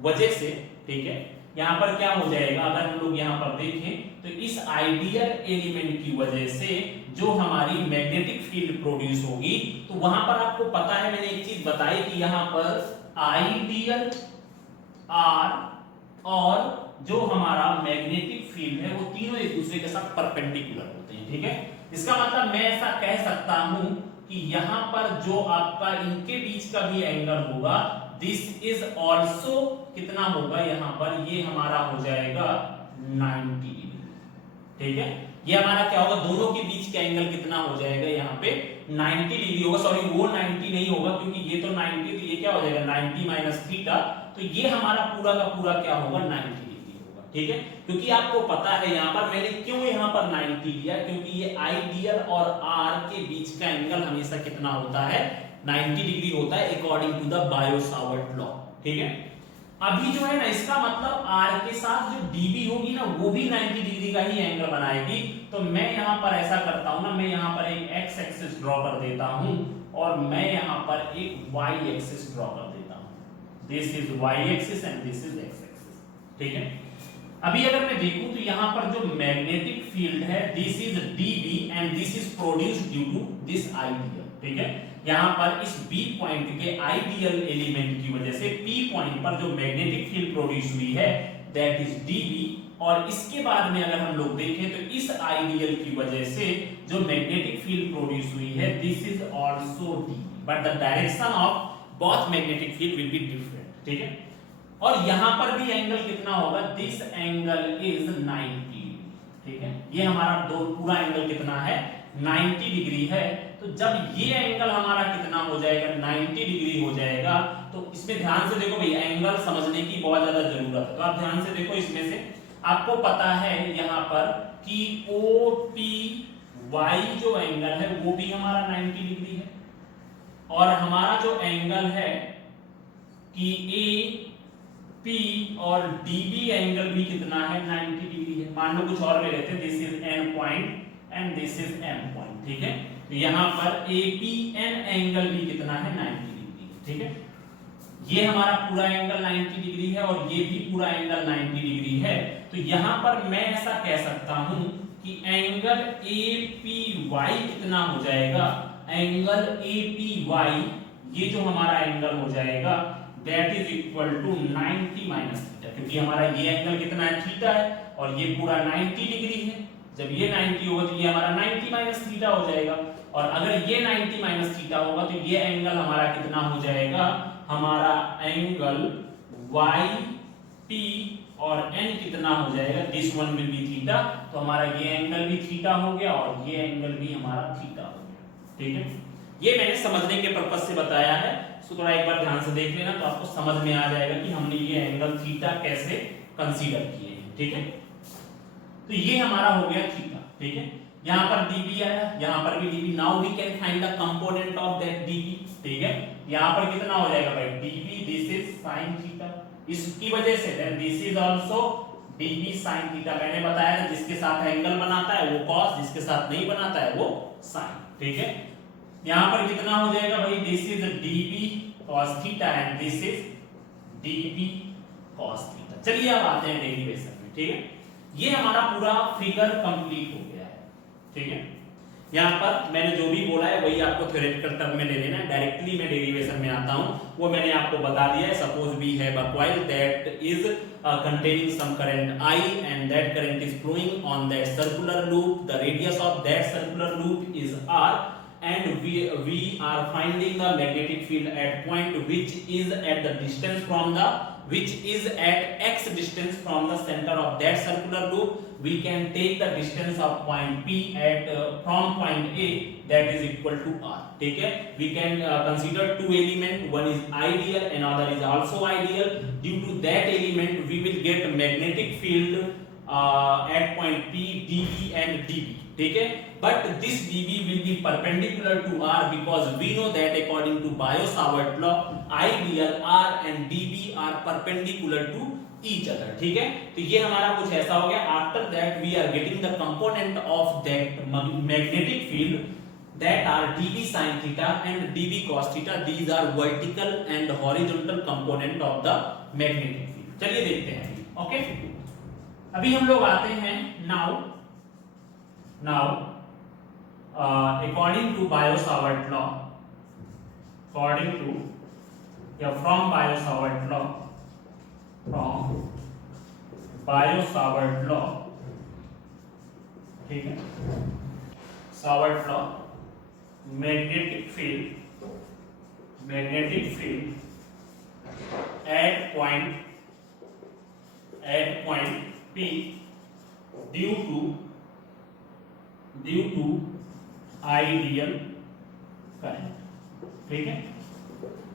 वजह से, ठीक है, यहां पर क्या हो जाएगा, अगर हम लोग यहां पर देखें तो इस आइडियल एलिमेंट की वजह से जो हमारी मैग्नेटिक फील्ड प्रोड्यूस होगी, तो वहां पर आपको पता है, मैंने एक चीज बताई कि यहां पर आइडियल R और जो हमारा मैग्नेटिक फील्ड है वो तीनों एक दूसरे के साथ परपेंडिकुलर होते हैं, ठीक है। इसका मतलब मैं ऐसा कह सकता हूं कि यहां पर जो आपका इनके बीच का भी एंगल होगा, दिस इज आल्सो कितना होगा, यहां पर ये हमारा हो जाएगा 90 डिग्री, ठीक है। ये हमारा क्या होगा, दोनों के बीच का एंगल कितना हो जाएगा, यहाँ पे 90 डिग्री होगा। सॉरी, वो 90 नहीं होगा क्योंकि ये तो 90, तो ये क्या हो जाएगा 90 माइनस थीटा, तो ये हमारा पूरा का पूरा क्या होगा 90 डिग्री होगा, ठीक है। क्योंकि आपको पता है यहाँ पर मैंने क्यों यहाँ पर 90 लिया, क्योंकि ये आइडियल और R के बीच का एंगल हमेशा कितना होता है, 90 डिग्री होता है according to the Biot Savart law, ठीक है। अभी जो है ना इसका मतलब r के साथ जो db होगी ना वो भी 90 डिग्री का ही एंगल बनाएगी। तो मैं यहां पर ऐसा करता हूं ना, मैं यहां पर एक x एक्सिस ड्रॉ कर देता हूं और मैं यहां पर एक y एक्सिस ड्रॉ कर देता हूं। This is y axis and this is x axis, ठीक है। अभी अगर मैं देखूं तो यहां पर जो मैग्नेटिक फील्ड है this is db and this is produced due to this ideal, ठीक है। यहां पर इस B पॉइंट के आइडियल एलिमेंट की वजह से P पॉइंट पर जो मैग्नेटिक फील्ड प्रोड्यूस हुई है दैट इज dB, और इसके बाद में अगर हम लोग देखें तो इस आइडियल की वजह से जो मैग्नेटिक फील्ड प्रोड्यूस हुई है this is also dB, but the direction of both magnetic field will be different, ठीक है। और यहां पर भी एंगल कितना होगा, दिस एंगल इज 90, ठीक है। ये हमारा दो पूरा एंगल कितना है 90 डिग्री है। तो जब ये एंगल हमारा कितना हो जाएगा 90 डिग्री हो जाएगा, तो इसमें ध्यान से देखो भाई, एंगल समझने की बहुत ज्यादा जरूरत है। तो आप ध्यान से देखो, इसमें से आपको पता है यहाँ पर कि OPY जो एंगल है वो भी हमारा 90 डिग्री है, और हमारा जो एंगल है कि AP और DB एंगल भी कितना है 90 डिग्री है। मान लो कुछ और ले लेते हैं, this is N point and this is M point, ठीक है। तो यहाँ पर APN एंगल भी कितना है 90 डिग्री, ठीक है। ये हमारा पूरा एंगल 90 डिग्री है और ये भी पूरा एंगल 90 डिग्री है। तो यहाँ पर मैं ऐसा कह सकता हूं कि एंगल APY कितना हो जाएगा, एंगल APY ये जो हमारा एंगल हो जाएगा that is equal to 90 minus theta, क्योंकि हमारा ये एंगल कितना है थीटा है और ये पूरा 90 डिग्री है। जब ये 90 होगा तो ये हमारा 90 माइनस थीटा हो जाएगा, और अगर ये 90 माइनस थीटा होगा तो ये एंगल हमारा कितना हो जाएगा, हमारा एंगल YP और N कितना हो जाएगा, this one will be theta. तो हमारा ये एंगल भी थीटा हो गया और ये एंगल भी हमारा थीटा हो गया, ठीक है। ये मैंने समझने के पर्पस से बताया है, तो थोड़ा एक बार ध्यान से देख लेना तो आपको समझ में आ जाएगा कि हमने ये एंगल थीटा कैसे कंसीडर किए हैं, ठीक है। तो ये हमारा हो गया थीटा, ठीक है। यहाँ पर dB आया, यहाँ पर भी dB। Now we can find the component of that dB, ठीक है। यहाँ पर कितना हो जाएगा भाई dB, this is sin theta, इसकी वजह से then this is also dB sin theta. मैंने बताया था जिसके साथ एंगल बनाता है वो cos, जिसके साथ नहीं बनाता है वो sin, ठीक है। यहाँ पर कितना हो जाएगा भाई, this is dB cos theta and this is dB cos theta. चलिए अब आते हैं डेरिवेशन में, ठीक है। ये हमारा पूरा फिगर कंप्लीट हो गया है, ठीक है। यहाँ पर मैंने जो भी बोला है वही आपको थ्योरेटिकल टर्म में ले लेना है। डायरेक्टली मैं डेरिवेशन में आता हूँ, वो मैंने आपको बता दिया है। Suppose we have a coil that is containing some current I and that current is flowing on that circular loop. The radius of that circular loop is R, and we are finding the magnetic field at point which is at the distance from the which is at x distance from the center of that circular loop. We can take the distance of point P at from point A, that is equal to R, ठीक है। We can consider two element, one is ideal, another is also ideal. Due to that element we will get magnetic field at point P, dB and dB, ठीक है। But this dB will be perpendicular to R because we know that according to Biot-Savart law, ideal R and dB are perpendicular to each other, ठीक है। तो ये हमारा कुछ ऐसा हो गया। After that we are getting the component of that magnetic field that are dB sin theta and dB cos theta. These are vertical and horizontal component of the magnetic field. चलिए देखते हैं, ओके। अभी हम लोग आते हैं now according to Biot-Savart law, from Biot-Savart law, ठीक है। Savart law, magnetic field at point P due to ideal current, ठीक है।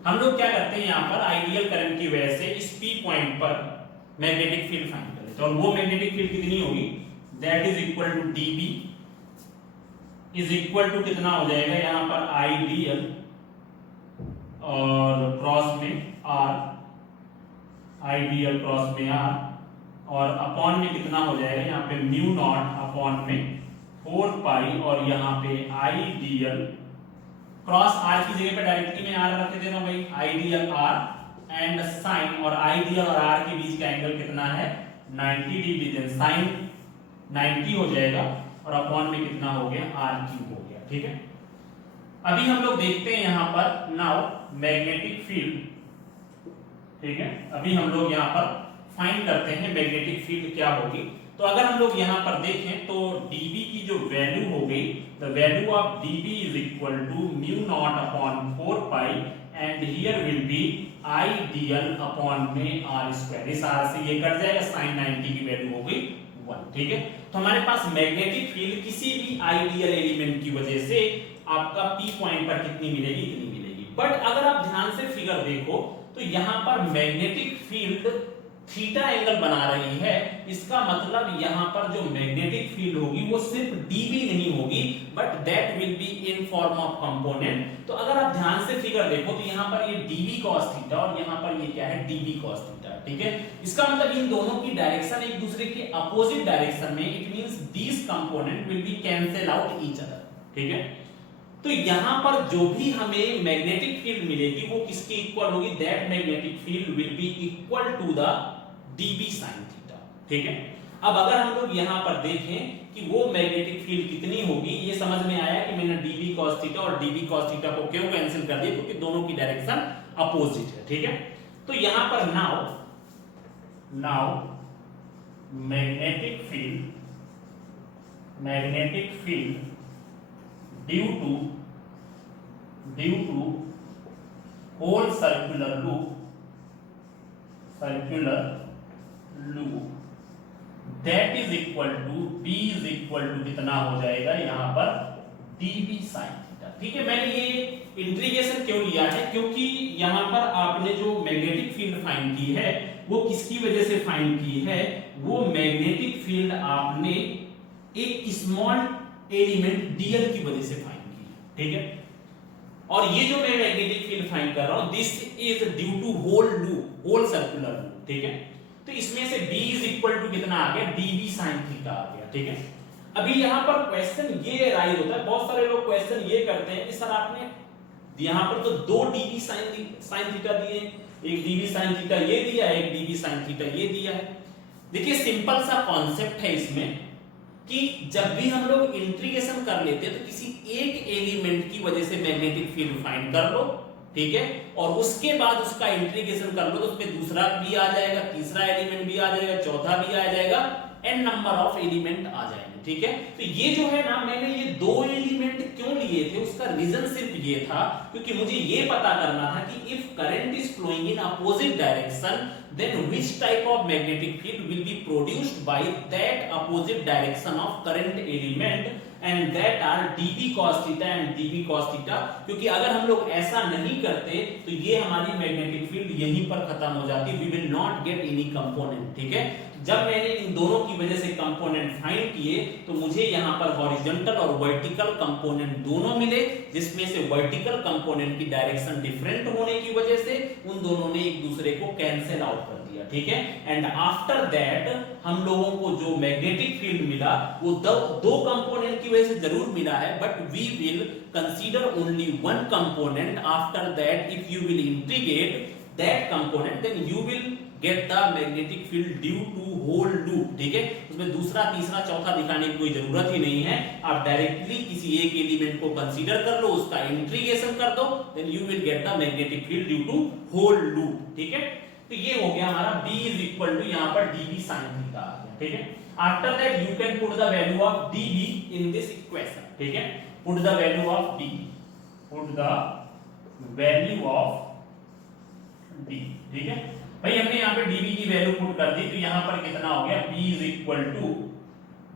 हम लोग क्या करते हैं यहाँ पर आइडियल करंट की वजह से इस P पॉइंट पर मैग्नेटिक फील्ड फाइंड कर लेते हैं, और वो मैग्नेटिक फील्ड कितनी होगी, that is equal to dB is equal to कितना हो जाएगा यहाँ पर आइडियल और क्रॉस में R आइडियल क्रॉस में आर, और अपॉन में कितना हो जाएगा यहाँ पे म्यू नॉट अपॉन में 4 पाई, और यहाँ पे आइडियल क्रॉस आर की जगह पे डायरेक्टली मैं आर रख देता हूं भाई, आइडियल आर एंड साइन, और आइडियल और आर के बीच का एंगल कितना है 90 डिग्री, देन साइन 90 हो जाएगा, और अपॉन में कितना हो गया आर क्यूब हो गया। ठीक है, अभी हम लोग देखते हैं यहां पर नाउ मैग्नेटिक फील्ड। ठीक है, अभी हम लोग यहां पर फाइंड करते हैं मैग्नेटिक फील्ड क्या होगी। तो अगर हम लोग यहां पर देखें तो dB की जो वैल्यू हो गई, the value of dB is equal to mu naught upon 4 pi, and here will be ideal upon में आर स्क्वायर, इस आर से ये कट जाएगा, sin 90 की वैल्यू हो गई 1। ठीक है, तो हमारे पास मैग्नेटिक फील्ड किसी भी आइडियल एलिमेंट की वजह से आपका P पॉइंट पर कितनी मिलेगी, इतनी मिलेगी। बट अगर आप ध्यान से फिगर देखो तो यहां पर मैग्नेटिक फील्ड थीटा एंगल बना रही है, इसका मतलब यहां पर जो मैग्नेटिक फील्ड होगी वो सिर्फ dB नहीं होगी, but that will be in form of component. तो अगर आप ध्यान से फिगर देखो तो यहां पर ये dB cos थीटा और यहां पर ये क्या है dB cos थीटा। ठीक है, इसका मतलब इन दोनों की डायरेक्शन एक दूसरे के अपोजिट डायरेक्शन में, it means this component will be cancel out each other. ठीक है, तो यहां पर जो भी हमें मैग्नेटिक फील्ड मिलेगी वो किसके इक्वल होगी, that magnetic field will be equal to the dB sin theta. ठीक है, अब अगर हम लोग यहां पर देखें कि वो मैग्नेटिक फील्ड कितनी होगी, ये समझ में आया कि मैंने dB cos थीटा और dB cos थीटा को क्यों कैंसिल कर दिया, क्योंकि दोनों की डायरेक्शन अपोजिट है। ठीक है, तो यहां पर now magnetic field due to whole circular loop that is equal to B is equal to कितना हो जाएगा यहां पर dB sin थीटा। ठीक है, मैंने ये इंटीग्रेशन क्यों लिया है, क्योंकि यहां पर आपने जो मैग्नेटिक फील्ड फाइंड की है वो किसकी वजह से फाइंड की है, वो मैग्नेटिक फील्ड आपने एक स्मॉल एलिमेंट dl की वजह से फाइंड की है। ठीक है, और ये जो मैं मैग्नेटिक फील्ड फाइंड कर रहा हूं this is due to whole circular loop. ठीक है, तो इसमें से B इज इक्वल टू कितना आ गया dB sin थीटा आ गया। ठीक है, अभी यहां पर क्वेश्चन ये राइज होता है, बहुत सारे लोग क्वेश्चन ये करते हैं कि सर आपने यहां पर तो 2 dB sin थीटा दिए, एक dB sin थीटा ये दिया, एक dB sin थीटा ये दिया है। देखिए सिंपल सा कॉन्सेप्ट है इसमें कि जब भी हम लोग इंटीग्रेशन कर लेते हैं तो किसी एक एलिमेंट की वजह से मैग्नेटिक फील्ड फाइंड कर लो। ठीक है, और उसके बाद उसका इंटीग्रेशन कर लो तो उसमें दूसरा भी आ जाएगा, तीसरा एलिमेंट भी आ जाएगा, चौथा भी आ जाएगा, n नंबर ऑफ एलिमेंट आ जाएंगे। ठीक है, तो ये जो है ना, मैंने ये 2 एलिमेंट क्यों लिए थे उसका रीजन सिर्फ ये था क्योंकि मुझे ये पता करना था कि if current is flowing in opposite direction then which type of magnetic field will be produced by that opposite direction of current element and that are dB cos theta and dB cos theta। क्योंकि अगर हम लोग ऐसा नहीं करते तो ये हमारी मैग्नेटिक फील्ड यहीं पर खत्म हो जाती, we will not get any component। ठीक है, जब मैंने इन दोनों की वजह से कंपोनेंट फाइंड किए तो मुझे यहाँ पर हॉरिजॉन्टल और वर्टिकल कंपोनेंट दोनों मिले, जिसमें से वर्टिकल कंपोनेंट की डायरेक्शन डिफरेंट होने की वजह से उन दोनों ने एक दूसरे को कैंसिल आउट कर दिया। ठीक है, एंड आफ्टर दैट हम लोगों को जो मैग्नेटिक फील्ड मिला वो दो कंपोनेंट की वजह से जरूर मिला है, but we will consider only one component. After that if you will integrate that component then you will get the magnetic field due to whole loop. ठीक है, उसमें दूसरा तीसरा चौथा दिखाने की कोई जरूरत ही नहीं है, आप डायरेक्टली किसी एक एलिमेंट को कंसीडर कर लो, उसका इंटीग्रेशन कर दो, then you will get the magnetic field due to whole loop. ठीक है, तो ये हो गया हमारा B इज इक्वल टू यहाँ पर dB sin थीटा आ गया। ठीक है, after that you can put the value of dB in this equation. ठीक है, put the value of dB, put the value of d। ठीक है भाई, हमने यहाँ पे dB की वैल्यू पुट कर दी तो यहाँ पर कितना हो गया, B is equal to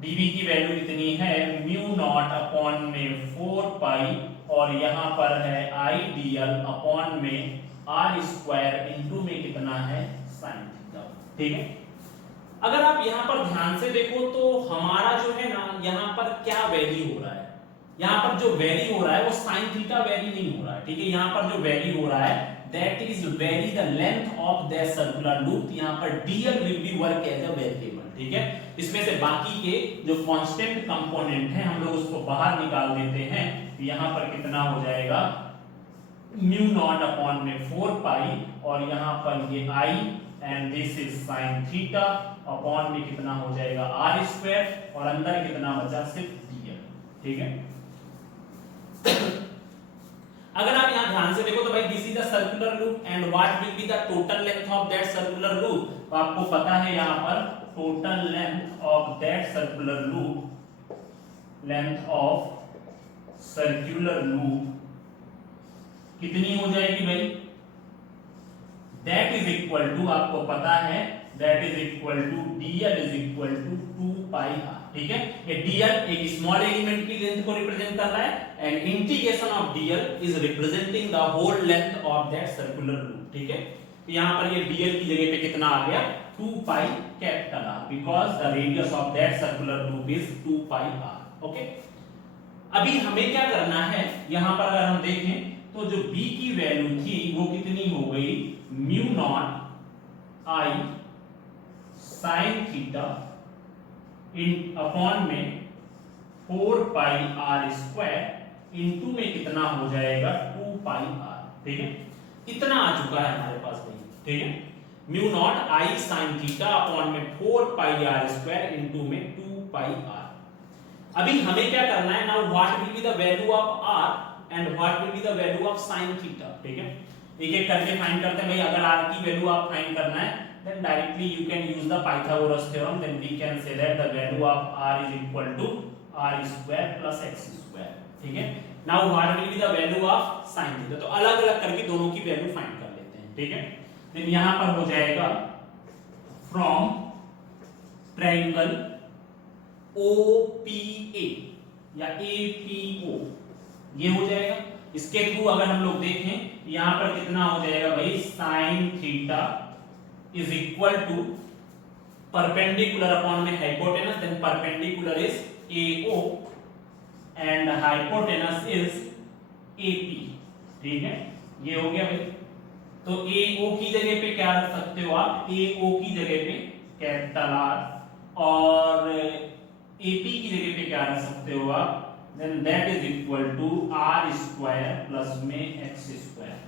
dB की वैल्यू कितनी है म्यू नॉट अपॉन में 4 पाई, और यहाँ पर है आइडियल अपॉन में r स्क्वायर इनटू में कितना है sin थीटा। ठीक है, अगर आप यहाँ पर ध्यान से देखो तो हमारा जो है ना यहाँ पर क्या वैल्यू हो रहा है, यहाँ पर जो वैल्यू हो रहा है वो sin थीटा वैल्यू नहीं हो रहा है। ठीक है, यहाँ पर जो वैल्यू हो रहा है that is vary the length of their circular loop, यहाँ पर dl will be work as a variable, ठीक है। इसमें से बाकी के जो कांस्टेंट कंपोनेंट है हम लोग उसको बाहर निकाल देते हैं। यहाँ पर कितना हो जाएगा म्यू नॉट अपॉन में 4 पाई और यहाँ पर ये i and this is sin theta upon में कितना हो जाएगा r स्क्वायर और अंदर कितना बचा सिर्फ dl, ठीक है। अगर आप यहां ध्यान से देखो तो भाई this is the circular loop and what will be the total length of that circular loop, तो आपको पता है यहां पर total length of that circular loop, length of circular loop कितनी हो जाएगी भाई, दैट इज इक्वल टू, आपको पता है that is equal to dl is equal to 2 pi r, ठीक है। ये dl एक स्मॉल एलिमेंट की लेंथ को रिप्रेजेंट कर रहा है and integration of dl is representing the whole length of that circular loop, ठीक है। तो यहां पर ये dl की जगह पे कितना आ गया 2 pi capital r because the radius of that circular loop is 2 pi r, okay. अभी हमें क्या करना है, यहां पर अगर हम देखें तो जो b की वैल्यू थी वो कितनी हो गई mu naught i sin theta in upon में 4 पाई r स्क्वायर इनटू में कितना हो जाएगा 2 पाई r, ठीक है। इतना आ चुका है हमारे पास भाई, ठीक है। Mu naught i sin theta upon में 4 पाई r स्क्वायर इनटू में 2 पाई r। अभी हमें क्या करना है, now what will be the value of r and what will be the value of sin theta, ठीक है। एक एक करके फाइंड करते हैं भाई। अगर r की वैल्यू आप फाइंड करना है then directly you can use the Pythagoras theorem, then we can say that the value of r is equal to r square plus x square, ठीक है। now what will be the value of sin theta, तो अलग अलग करके दोनों की value find कर लेते हैं, ठीक है। then यहां पर हो जाएगा from triangle OPA या APO, ये हो जाएगा। इसके थ्रू अगर हम लोग देखें यहां पर कितना हो जाएगा भाई sin theta is equal to perpendicular upon में hypotenuse, then perpendicular is AO and hypotenuse is AP, ठीक है। ये हो गया भाई। तो AO की जगह पे क्या रख सकते हो आप, AO की जगह पे कैपिटल R और AP की जगह पे क्या रख सकते हो आप, then that is equal to R square plus में X square,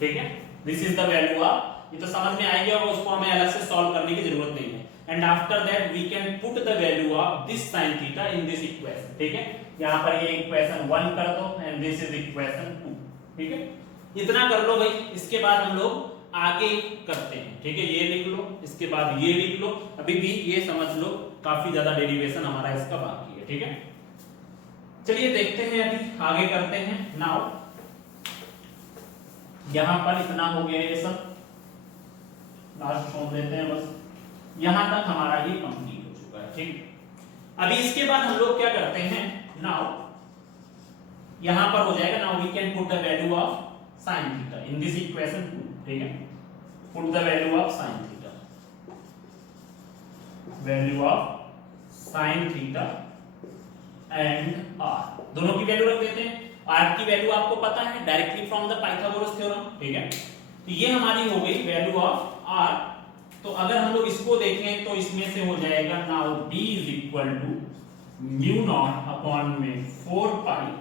ठीक है। This is the value of, ये तो समझ में आ गया होगा, उसको हमें अलग से सॉल्व करने की जरूरत नहीं है। And after that we can put the value of this sin theta in this equation, ठीक है। यहां पर ये इक्वेशन 1 कर दो एंड दिस इज इक्वेशन 2, ठीक है। इतना कर लो भाई। इसके बाद हम लोग आगे करते हैं, ठीक है। ये लिख लो, इसके बाद ये लिख लो। अभी भी ये समझ लो काफी ज्यादा डेरिवेशन हमारा इसका बाकी है, ठीक है। चलिए देखते हैं, अभी आगे करते हैं। नाउ यहां पर इतना हो गया ये सब, लास्ट छोड़ देते हैं बस। यहां तक हमारा ये कंप्लीट हो चुका है, ठीक। अभी इसके बाद हम लोग क्या करते हैं, नाउ यहां पर हो जाएगा, now we can put the value of sin theta in this equation 2, ठीक है। Put the value of sin theta, value of sin theta and r, दोनों की वैल्यू रख देते हैं। r की वैल्यू आपको पता है directly from the Pythagoras theorem, ठीक है। तो ये हमारी हो गई वैल्यू ऑफ r। तो अगर हम लोग इसको देखें तो इसमें से हो जाएगा now b is equal to mu naught upon में 4 पाई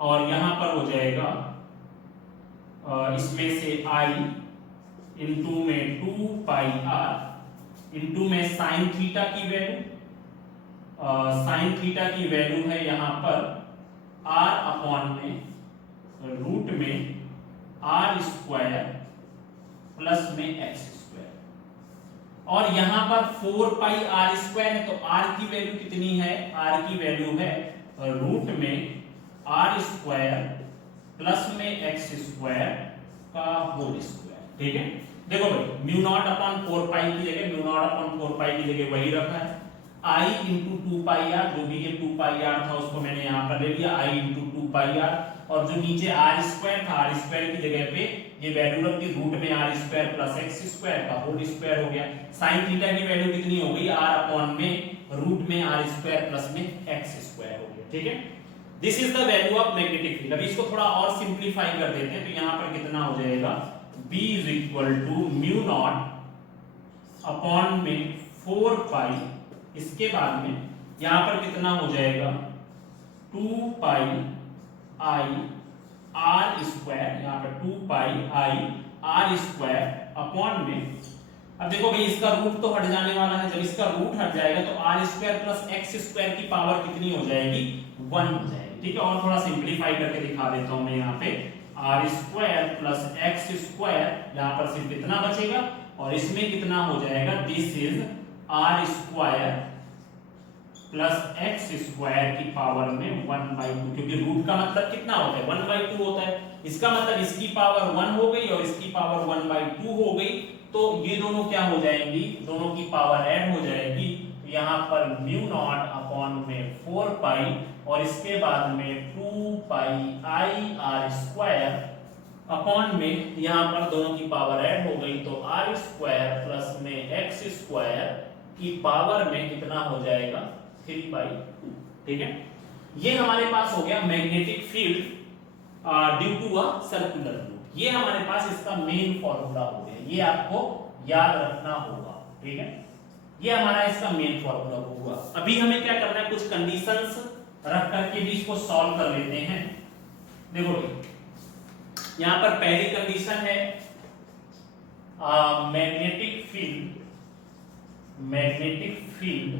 और यहां पर हो जाएगा इसमें से i इनटू में 2 पाई r इनटू में sin थीटा की वैल्यू, sin थीटा की वैल्यू है यहां पर r अपॉन में रूट में r स्क्वायर प्लस में x स्क्वायर और यहां पर 4 पाई r स्क्वायर है। तो r की वैल्यू कितनी है, r की वैल्यू है रूट में r स्क्वायर प्लस में x स्क्वायर का होल स्क्वायर, ठीक है। देखो भाई म्यू नॉट अपॉन 4 पाई की जगह म्यू नॉट अपॉन 4 पाई की जगह वही रखा है। i इंटू 2 पाई r, जो भी ये 2 पाई r था उसको मैंने यहाँ पर ले लिया, i इंटू 2 पाई r और जो नीचे r स्क्वायर था, r स्क्वायर की जगह पे ये वैल्यू रख दी रूट में r square plus x square का होल स्क्वायर हो गया। sin थीटा की वैल्यू कितनी हो गई, r अपॉन में रूट में r स्क्वायर प्लस में x स्क्वायर हो गया, ठीक है। This is the value of magnetic field. अभी इसको थोड़ा और सिंप्लीफाई कर देते हैं, तो यहां पर कितना हो जाएगा, B is equal to mu naught upon में 4 पाई, इसके बाद में यहां पर कितना हो जाएगा 2 पाई आई आर स्क्वायर, यहां पर 2 pi I r square upon में, अब देखो भाई इसका रूट तो हट जाने वाला है, जब इसका रूट हट जाएगा तो r square plus x square की पावर कितनी हो जाएगी, 1 हो जाएगी। ठीक है, और थोड़ा सिंप्लीफाई करके दिखा देता हूं मैं यहाँ पे, r square plus x square, यहाँ पर सिर्फ इतना बचेगा और इसमें कितना हो जाएगा, this is r square plus x square की पावर में 1/2, क्योंकि रूट का मतलब कितना होता है, 1/2 होता है। इसका मतलब इसकी पावर 1 हो गई और इसकी पावर 1/2 हो गई, तो ये दोनों क्या हो जाएंगी, दोनों की पावर ऐड हो जाएगी। तो यहाँ पर म्यू नॉट अपॉन में 4 पाई और इसके बाद में 2 pi I r square upon में, यहाँ पर दोनों की पावर ऐड हो गई, तो आर स्क्वायर प्लस में एक्स स्क्वायर की पावर में कितना हो जाएगा, 3/2। ठीक है, ये हमारे पास हो गया magnetic field due to a circular loop. ये हमारे पास इसका मेन फॉर्मूला हो गया, ये आपको याद रखना होगा। ठीक है, ये हमारा इसका मेन फॉर्मूला होगा। अभी हमें क्या करना है, कुछ कंडीशंस रख करके भी इसको सॉल्व कर लेते हैं। देखो यहां पर पहली कंडीशन है magnetic field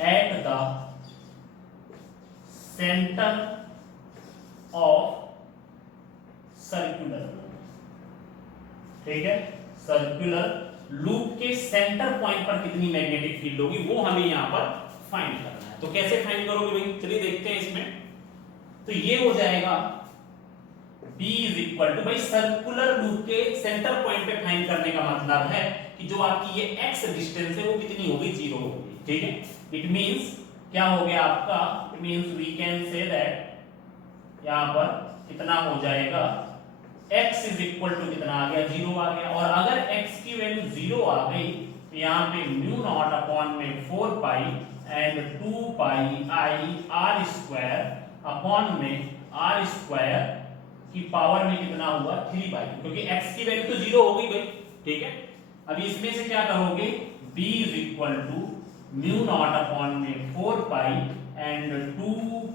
at the centre of circular loop. ठीक है, सर्कुलर लूप के सेंटर पॉइंट पर कितनी मैग्नेटिक फील्ड होगी वो हमें यहां पर फाइंड करना है। तो कैसे फाइंड करोगे भाई, चलिए देखते हैं इसमें। तो ये हो जाएगा B इज इक्वल टू, भाई सर्कुलर लूप के सेंटर पॉइंट पे फाइंड करने का मतलब है कि जो आपकी ये x डिस्टेंस है वो कितनी होगी, 0 होगी। ठीक है, इट मींस क्या हो गया आपका, it means we can say that यहां पर कितना हो जाएगा, x इज इक्वल टू कितना आ गया, 0 आ गया। और अगर x की वैल्यू 0 आ गई तो यहाँ पे म्यू नॉट अपॉन में 4 pi and 2 pi I r square upon में आर स्क्वायर की पावर में कितना हुआ, 3/2, क्योंकि x की वैल्यू तो 0 हो गई भाई। ठीक है, अभी इसमें से क्या करोगे, b is equal to mu naught upon में 4 pi and 2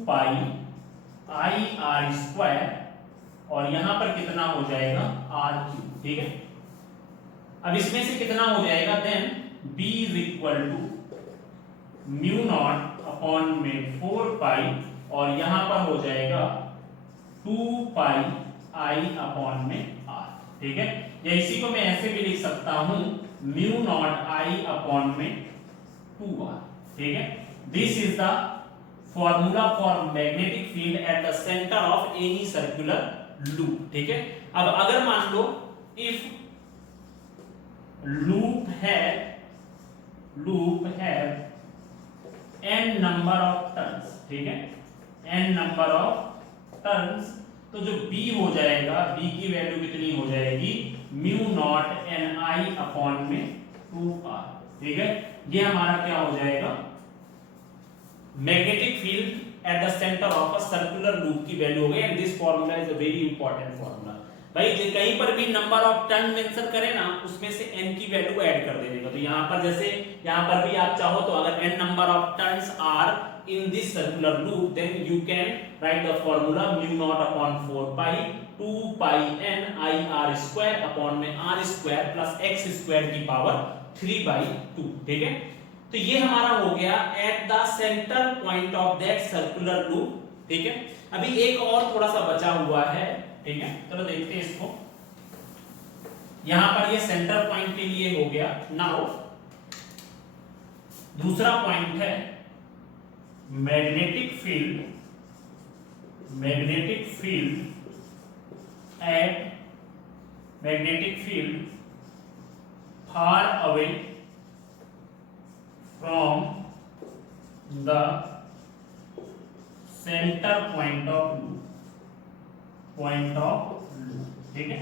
pi I r square और यहां पर कितना हो जाएगा, r3। ठीक है, अब इसमें से कितना हो जाएगा, then b is equal to mu naught upon में 4 पाई और यहां पर हो जाएगा 2 पाई आई अपॉन में r। ठीक है, या इसी को मैं ऐसे भी लिख सकता हूं, म्यू नॉट आई अपॉन में 2r। ठीक है, this is the formula for magnetic field at the centre of any circular loop. ठीक है, अब अगर मान लो इफ लूप है n नंबर ऑफ टर्न्स। ठीक है, n नंबर ऑफ टर्न्स, तो जो b हो जाएगा, b की वैल्यू कितनी हो जाएगी, mu naught n i upon में 2r। ठीक है, ये हमारा क्या हो जाएगा, magnetic field at the centre of a circular loop की वैल्यू हो गई। And this formula is a very important formula. भाई कहीं पर भी नंबर ऑफ टर्न मेंशन करें ना, उसमें से n की वैल्यू ऐड कर देगा। तो यहाँ पर जैसे यहाँ पर भी आप चाहो तो अगर n number of turns are in this circular loop, then you can write the formula mu naught upon 4 pi 2 pi n I r square upon में r square plus x square की पावर 3/2। ठीक है, तो ये हमारा हो गया at the center point of that circular loop। ठीक है, अभी एक और थोड़ा सा बचा हुआ है। ठीक है, चलो देखते हैं इसको। यहां पर ये सेंटर पॉइंट के लिए हो गया। नाउ दूसरा पॉइंट है magnetic field far away from the centre point of loop. ठीक है,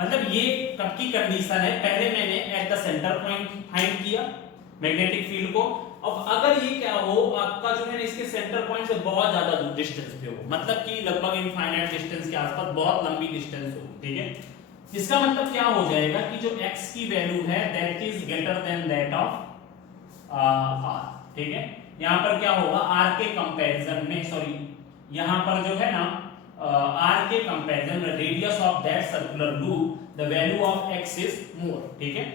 मतलब ये कब की कंडीशन है, पहले मैंने at the centre point find किया मैग्नेटिक फील्ड को, अब अगर ये क्या हो, आपका जो है ना इसके सेंटर पॉइंट से बहुत ज्यादा डिस्टेंस पे हो, मतलब कि लगभग इनफाइनाइट डिस्टेंस के आसपास बहुत लंबी डिस्टेंस हो, ठीक है, इसका मतलब क्या हो जाएगा कि जो x की वैल्यू है that is greater than that of r, ठीक है। यहां पर क्या होगा, r के कंपैरिजन में, सॉरी यहां पर जो है ना r के कंपैरिजन में radius of that circular loop the value of x is more, ठीक है।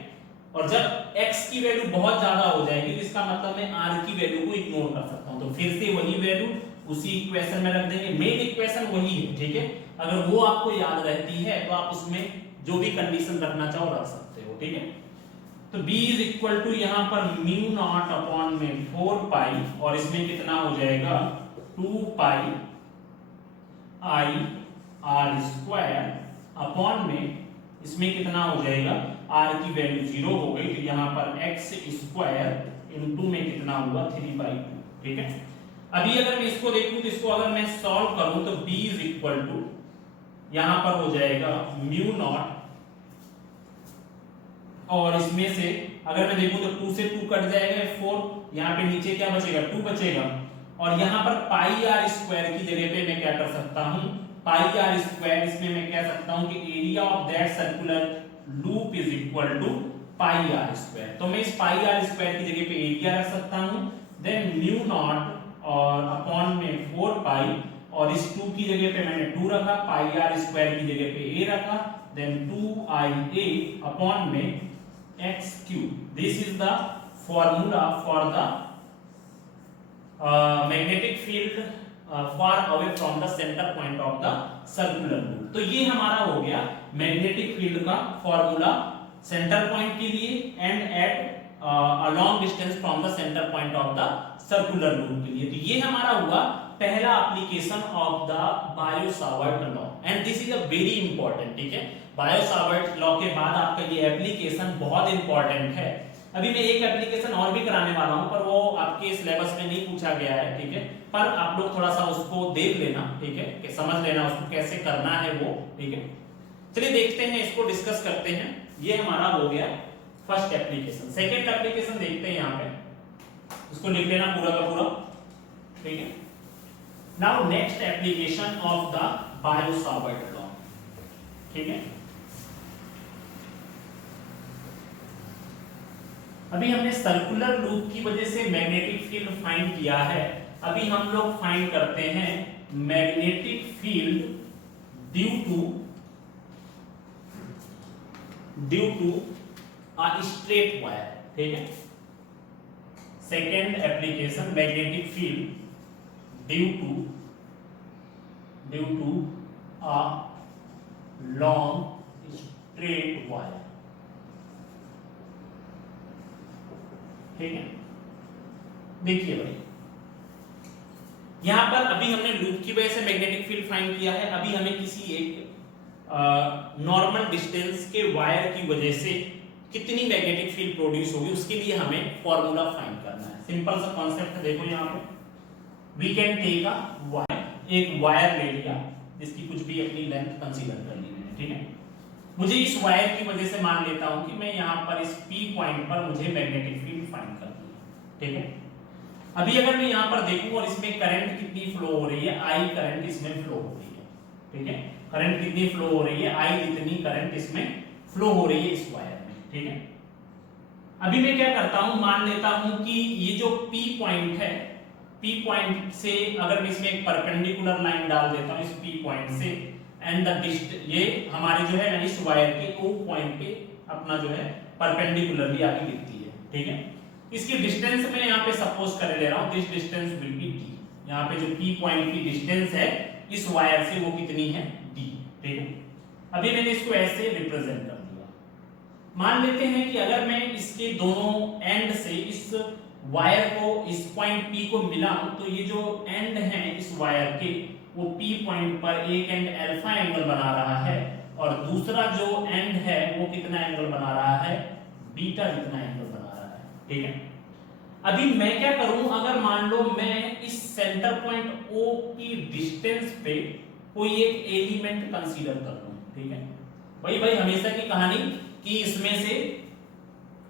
और जब x की वैल्यू बहुत ज्यादा हो जाएगी तो इसका मतलब मैं r की वैल्यू को इग्नोर कर सकता हूं, तो फिर से वही वैल्यू उसी इक्वेशन में रख देंगे, मेन इक्वेशन वही है, ठीक है। अगर वो आपको याद रहती है तो आप उसमें जो भी कंडीशन रखना चाहो रख सकते हो, ठीक है। तो b इज इक्वल टू यहां पर म्यू नॉट अपॉन में 4 पाई, और इसमें कितना हो जाएगा 2 पाई i r स्क्वायर अपॉन में इसमें कितना हो जाएगा, r की वैल्यू 0 हो गई तो यहां पर x स्क्वायर इनटू में कितना हुआ 3/2, ठीक है। अभी अगर मैं इसको देखूं तो इसको अगर मैं सॉल्व करूं तो b इज इक्वल टू यहां पर हो जाएगा म्यू नॉट, और इसमें से अगर मैं देखूं तो 2 से 2 कट जाएगा 4, यहां पे नीचे क्या बचेगा 2 बचेगा, और यहां पर पाई आर स्क्वायर की जगह पे मैं क्या कर सकता हूं, पाई आर स्क्वायर, इसमें मैं कह सकता हूं कि area of that circular loop is equal to pi r square, तो मैं इस पाई आर स्क्वायर की जगह पे एरिया रख सकता हूं, देन म्यू नॉट और अपॉन में 4 पाई, और इस 2 की जगह पे मैंने 2 रखा, पाई आर स्क्वायर की जगह पे a रखा, देन 2ia अपॉन में x cube. This is the formula for the magnetic field far away from the center point of the circular loop. तो ये हमारा हो गया मैग्नेटिक फील्ड का फॉर्मूला सेंटर पॉइंट के लिए and at a long distance from the centre point of the circular loop के लिए। तो ये हमारा हुआ पहला application of the Biot Savart law, and this is a very important, ठीक है। बायो-सावर्ट लॉ के बाद आपका ये एप्लीकेशन बहुत इंपॉर्टेंट है। अभी मैं एक एप्लीकेशन और भी कराने वाला हूं, पर वो आपके सिलेबस में नहीं पूछा गया है, ठीक है, पर आप लोग थोड़ा सा उसको देख लेना, ठीक है, कि समझ लेना उसको कैसे करना है वो, ठीक है। चलिए देखते हैं, इसको डिस्कस करते हैं। ये हमारा हो गया फर्स्ट एप्लीकेशन। सेकंड एप्लीकेशन देखते हैं, यहाँ पे इसको लिख लेना पूरा का पूरा, ठीक है। Now next application of the Biot Savart law, ठीक है। अभी हमने सर्कुलर लूप की वजह से मैग्नेटिक फील्ड फाइंड किया है, अभी हम लोग फाइंड करते हैं magnetic field due to a straight wire, ठीक है। Second application magnetic field due to a long straight wire, ठीक है। देखिए भाई, यहां पर अभी हमने लूप की वजह से मैग्नेटिक फील्ड फाइंड किया है, अभी हमें किसी एक नॉर्मल डिस्टेंस के वायर की वजह से कितनी मैग्नेटिक फील्ड प्रोड्यूस होगी उसके लिए हमें फॉर्मूला फाइंड करना है। सिंपल सा कॉन्सेप्ट है, देखो यहां पे we can take a wire, एक वायर ले लिया जिसकी कुछ भी अपनी लेंथ कंसीडर कर ली मैंने, ठीक है। मुझे इस वायर की वजह से मान लेता हूं कि मैं यहां पर इस P पॉइंट पर मुझे मैग्नेटिक फील्ड फाइंड करनी है, ठीक है। अभी अगर मैं यहां पर देखूं और इसमें करंट कितनी फ्लो हो रही है, I करंट इसमें फ्लो हो रही है, ठीक है। करंट कितनी फ्लो हो रही है, I जितनी करंट इसमें फ्लो हो रही है इस वायर में, ठीक है। अभी मैं क्या करता हूं, मान लेता हूं कि ये जो P पॉइंट है, P पॉइंट से अगर मैं इसमें एक परपेंडिकुलर लाइन डाल देता हूं इस P पॉइंट से, एंड द ये हमारी जो है ना इस वायर के O पॉइंट पे अपना जो है परपेंडिकुलरली आगे गिरती है, ठीक है। इसकी डिस्टेंस मैं यहाँ पे सपोज कर ले रहा हूँ, this distance will be d, यहाँ पे जो P पॉइंट की डिस्टेंस है इस वायर से वो कितनी है d, ठीक है। अभी मैंने इसको ऐसे रिप्रेजेंट कर दिया। मान लेते हैं कि अगर मैं इसके दोनों एंड से इस वायर को इस पॉइंट P को मिलाऊं तो ये जो एंड है इस वायर के वो P पॉइंट पर एक एंड अल्फा एंगल बना रहा है और दूसरा जो एंड है वो कितना एंगल बना रहा है, बीटा जितना एंगल बना रहा है, ठीक है। अभी मैं क्या करूं, अगर मान लो मैं इस सेंटर पॉइंट O की डिस्टेंस पे कोई एक एलिमेंट कंसीडर कर लूं, ठीक है। भाई हमेशा की कहानी कि इसमें से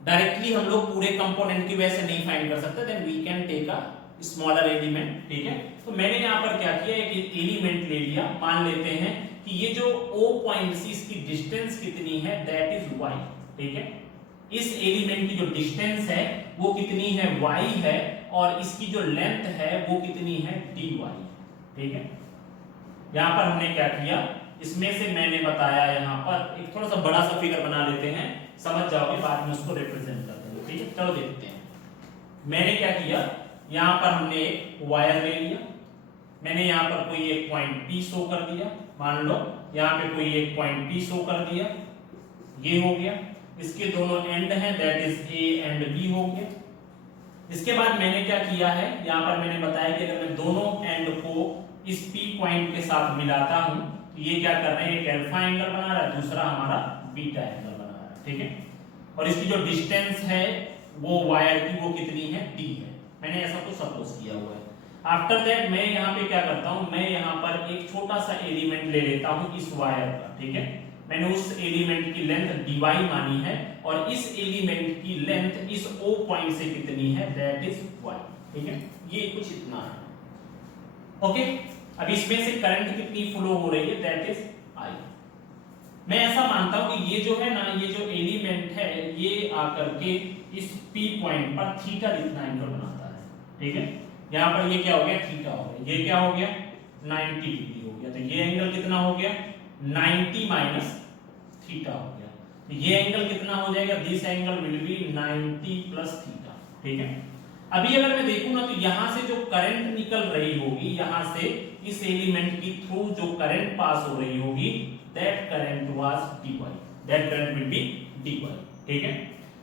डायरेक्टली हम लोग पूरे कंपोनेंट की वजह से नहीं फाइंड कर सकते, then we can take a smaller element, ठीक है। तो मैंने यहाँ पर क्या किया, एक एलिमेंट ले लिया, मान लेते हैं कि ये जो O पॉइंट से इसकी डिस्टेंस कितनी है, दैट इज y, ठीक है। इस एलिमेंट की जो डिस्टेंस है वो कितनी है, y है, और इसकी जो लेंथ है वो कितनी है, dy, ठीक है। यहाँ पर हमने क्या किया, इसमें से मैंने बताया, यहाँ पर एक थोड़ा सा बड़ा सा फिगर बना लेते हैं, समझ जाओगे, बाद में उसको रिप्रेजेंट कर देंगे, ठीक है। चलो देखते हैं। मैंने क्या किया, यहाँ पर हमने एक वायर ले लिया, मैंने यहाँ पर कोई एक पॉइंट P शो कर दिया, मान लो यहाँ पे कोई एक पॉइंट P शो कर दिया, ये हो गया, इसके दोनों एंड हैं, that is A and B हो गया। इसके बाद मैंने क्या किया है, यहाँ पर मैंने बताया कि अगर मैं दोनों एंड को इस P पॉइंट के साथ मिलाता हूं तो ये क्या कर रहे हैं, एक अल्फा एंगल बना रहा है, दूसरा हमारा बीटा एंगल बना रहा है, ठीक है। और इसकी जो डिस्टेंस है वो वायर की वो कितनी है, d है, मैंने ऐसा कुछ सपोज किया हुआ है। आफ्टर दैट मैं यहाँ पे क्या करता हूँ, मैं यहाँ पर एक छोटा सा एलिमेंट ले लेता हूँ इस वायर का, ठीक है। मैंने उस एलिमेंट की लेंथ dy मानी है, और इस एलिमेंट की लेंथ इस O पॉइंट से कितनी है, दैट इज y, ठीक है। ये कुछ इतना है, ओके। अब इसमें से करंट कितनी फ्लो हो रही है, दैट इज I। मैं ऐसा मानता हूं कि ये जो है ना, ये जो एलिमेंट है ये आकर के इस P पॉइंट पर थीटा जितना एंगल बनाता है, ठीक है। यहाँ पर ये क्या हो गया, थीटा हो गया, ये क्या हो गया, 90 डिग्री हो गया। तो ये एंगल कितना हो गया, 90 माइनस थीटा हो गया। तो ये एंगल कितना हो जाएगा, this angle will B 90 plus theta, ठीक है। अभी अगर मैं देखूं ना, तो यहां से जो करंट निकल रही होगी, यहां से इस एलिमेंट की थ्रू जो करंट पास हो रही होगी, that current was dy, that current will B dy, ठीक है।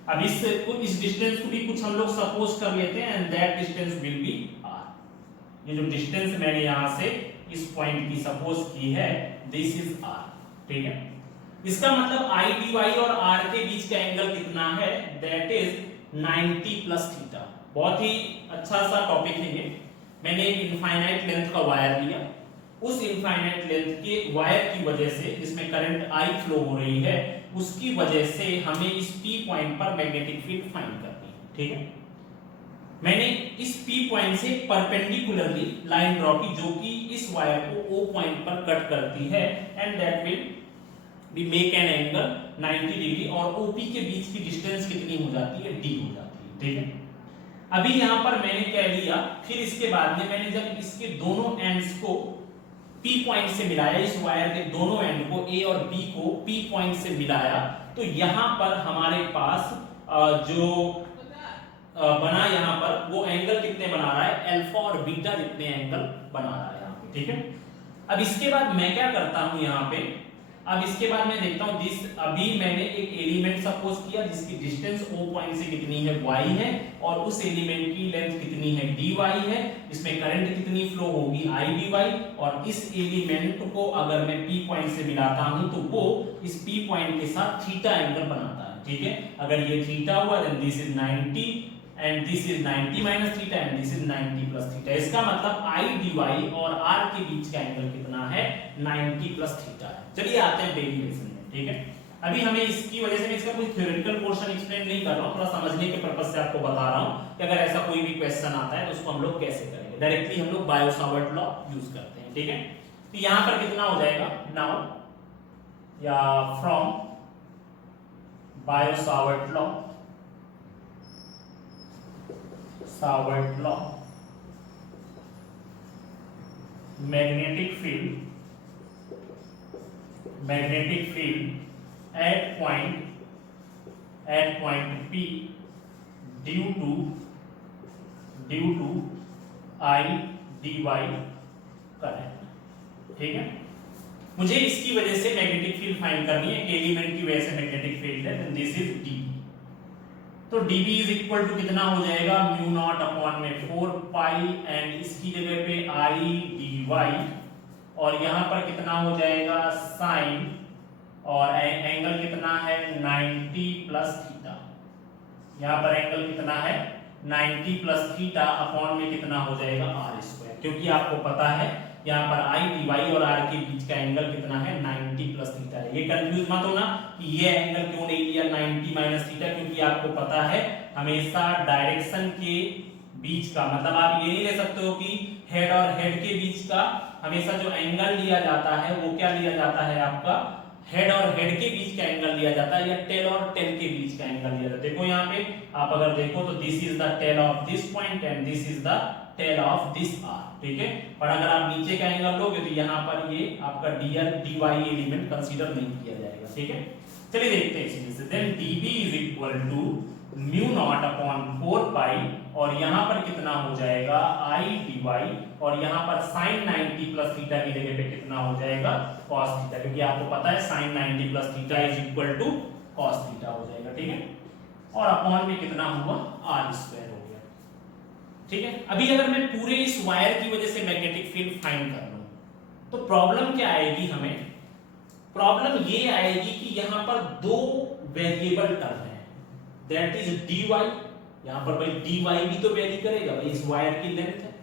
अब इस डिस्टेंस को भी कुछ हम लोग सपोज कर लेते हैं, and that distance will be r। ये जो डिस्टेंस मैंने यहां से इस पॉइंट की सपोज की है, दिस इज r, ठीक है। इसका मतलब I dy और r के बीच का एंगल कितना है, दैट इज 90 प्लस थीटा। बहुत ही अच्छा सा टॉपिक है ये। मैंने एक इनफाइनाइट लेंथ का वायर लिया, उस इनफाइनाइट लेंथ के वायर की वजह से जिसमें करंट I फ्लो हो रही है, उसकी वजह से हमें इस P पॉइंट पर मैग्नेटिक फील्ड फाइंड करनी है, ठीक है। मैंने इस P पॉइंट से परपेंडिकुलरली लाइन ड्रॉ की, जो कि इस वायर को O पॉइंट पर कट करती है, and that will be make an angle 90 degree, और OP के बीच की डिस्टेंस कितनी हो जाती है, d हो जाती है, ठीक है। अभी यहां पर मैंने क्या लिया, फिर इसके बाद में मैंने जब इसके दोनों एंड्स को P पॉइंट से मिलाया, इस वायर के दोनों एंड को A और B को P पॉइंट से मिलाया, तो यहां पर हमारे पास जो बना, यहां पर वो एंगल कितने बना रहा है, अल्फा और बीटा जितने एंगल बना रहा है यहाँ पे, ठीक है। अब इसके बाद मैं क्या करता हूं यहाँ पे, अब इसके बाद मैं देखता हूं अभी मैंने एक एलिमेंट सपोज किया जिसकी डिस्टेंस O पॉइंट से कितनी है, y है, और उस एलिमेंट की लेंथ कितनी है, dy है, इसमें करंट कितनी फ्लो होगी, I dy, और इस एलिमेंट को अगर मैं P पॉइंट से मिलाता हूं तो वो इस P पॉइंट के साथ थीटा एंगल बनाता है, ठीक है। अगर ये थीटा हुआ, then this is 90 and this is 90 minus theta, and this is 90 plus theta. इसका मतलब I dy और r के बीच का एंगल कितना है, 90 प्लस थीटा है। चलिए आते हैं डेरिवेशन में, ठीक है। अभी हमें इसकी वजह से मैं इसका कोई थ्योरेटिकल पोर्शन एक्सप्लेन नहीं कर रहा हूं, थोड़ा समझने के पर्पस से आपको बता रहा हूं कि अगर ऐसा कोई भी क्वेश्चन आता है तो उसको हम लोग कैसे करेंगे। डायरेक्टली हम लोग बायो-सावर्ट लॉ यूज करते हैं, ठीक है। तो यहां पर कितना हो जाएगा, नाउ या from Biot-Savart law, Savart law, magnetic field at point P due to I dy current, ठीक है। मुझे इसकी वजह से मैग्नेटिक फील्ड फाइंड करनी है, एलिमेंट की वजह से मैग्नेटिक फील्ड है, देन दिस इज dB। तो dB इज इक्वल टू कितना हो जाएगा, म्यू नॉट अपॉन में 4 पाई, एंड इसकी जगह पे I dy, और यहां पर कितना हो जाएगा साइन, और एंगल कितना है 90 प्लस थीटा। यहां पर एंगल कितना है 90 प्लस थीटा, अपॉन में कितना हो जाएगा r स्क्वायर, क्योंकि आपको पता है यहाँ पर आई डी वाई और आर के बीच का एंगल कितना है 90 प्लस थीटा है। ये कंफ्यूज मत होना कि ये एंगल क्यों नहीं लिया 90 माइनस थीटा, क्योंकि आपको पता है हमेशा डायरेक्शन के बीच का, मतलब आप ये नहीं ले सकते हो कि हेड और हेड के बीच का हमेशा जो एंगल लिया जाता है वो क्या लिया जाता है, आपका हेड और हेड के बीच का एंगल लिया जाता है, या टेल और टेल के बीच का एंगल लिया जाता है। देखो यहाँ पे आप अगर देखो तो this is the tail of this point and this is the tail of this r, ठीक है। और अगर आप नीचे का एंगल लोगे तो यहाँ पर ये आपका डीएल डीवाई एलिमेंट कंसीडर नहीं किया जाएगा, ठीक है। चलिए देखते हैं इसी से। Then dB is equal to mu naught upon 4 pi, और यहाँ पर कितना हो जाएगा आई डी वाई, और यहाँ पर साइन 90 प्लस थीटा की जगह पे कितना हो जाएगा कॉस थीटा, क्योंकि आपको पता है sine 90 plus theta is equal to cos theta हो जाएगा, ठीक है। और अपॉन में कितना हुआ आर स्क्वायर हो गया, ठीक है। अभी अगर मैं पूरे इस वायर की वजह से मैग्नेटिक फील्ड फाइंड कर लूं तो प्रॉब्लम क्या आएगी हमें, प्रॉब्लम ये आएगी कि यहाँ पर दो वेरिएबल टर्म है, दैट इज dy, यहां पर भाई dy भी तो वेरी करेगा भाई, इस वायर की लेंथ है।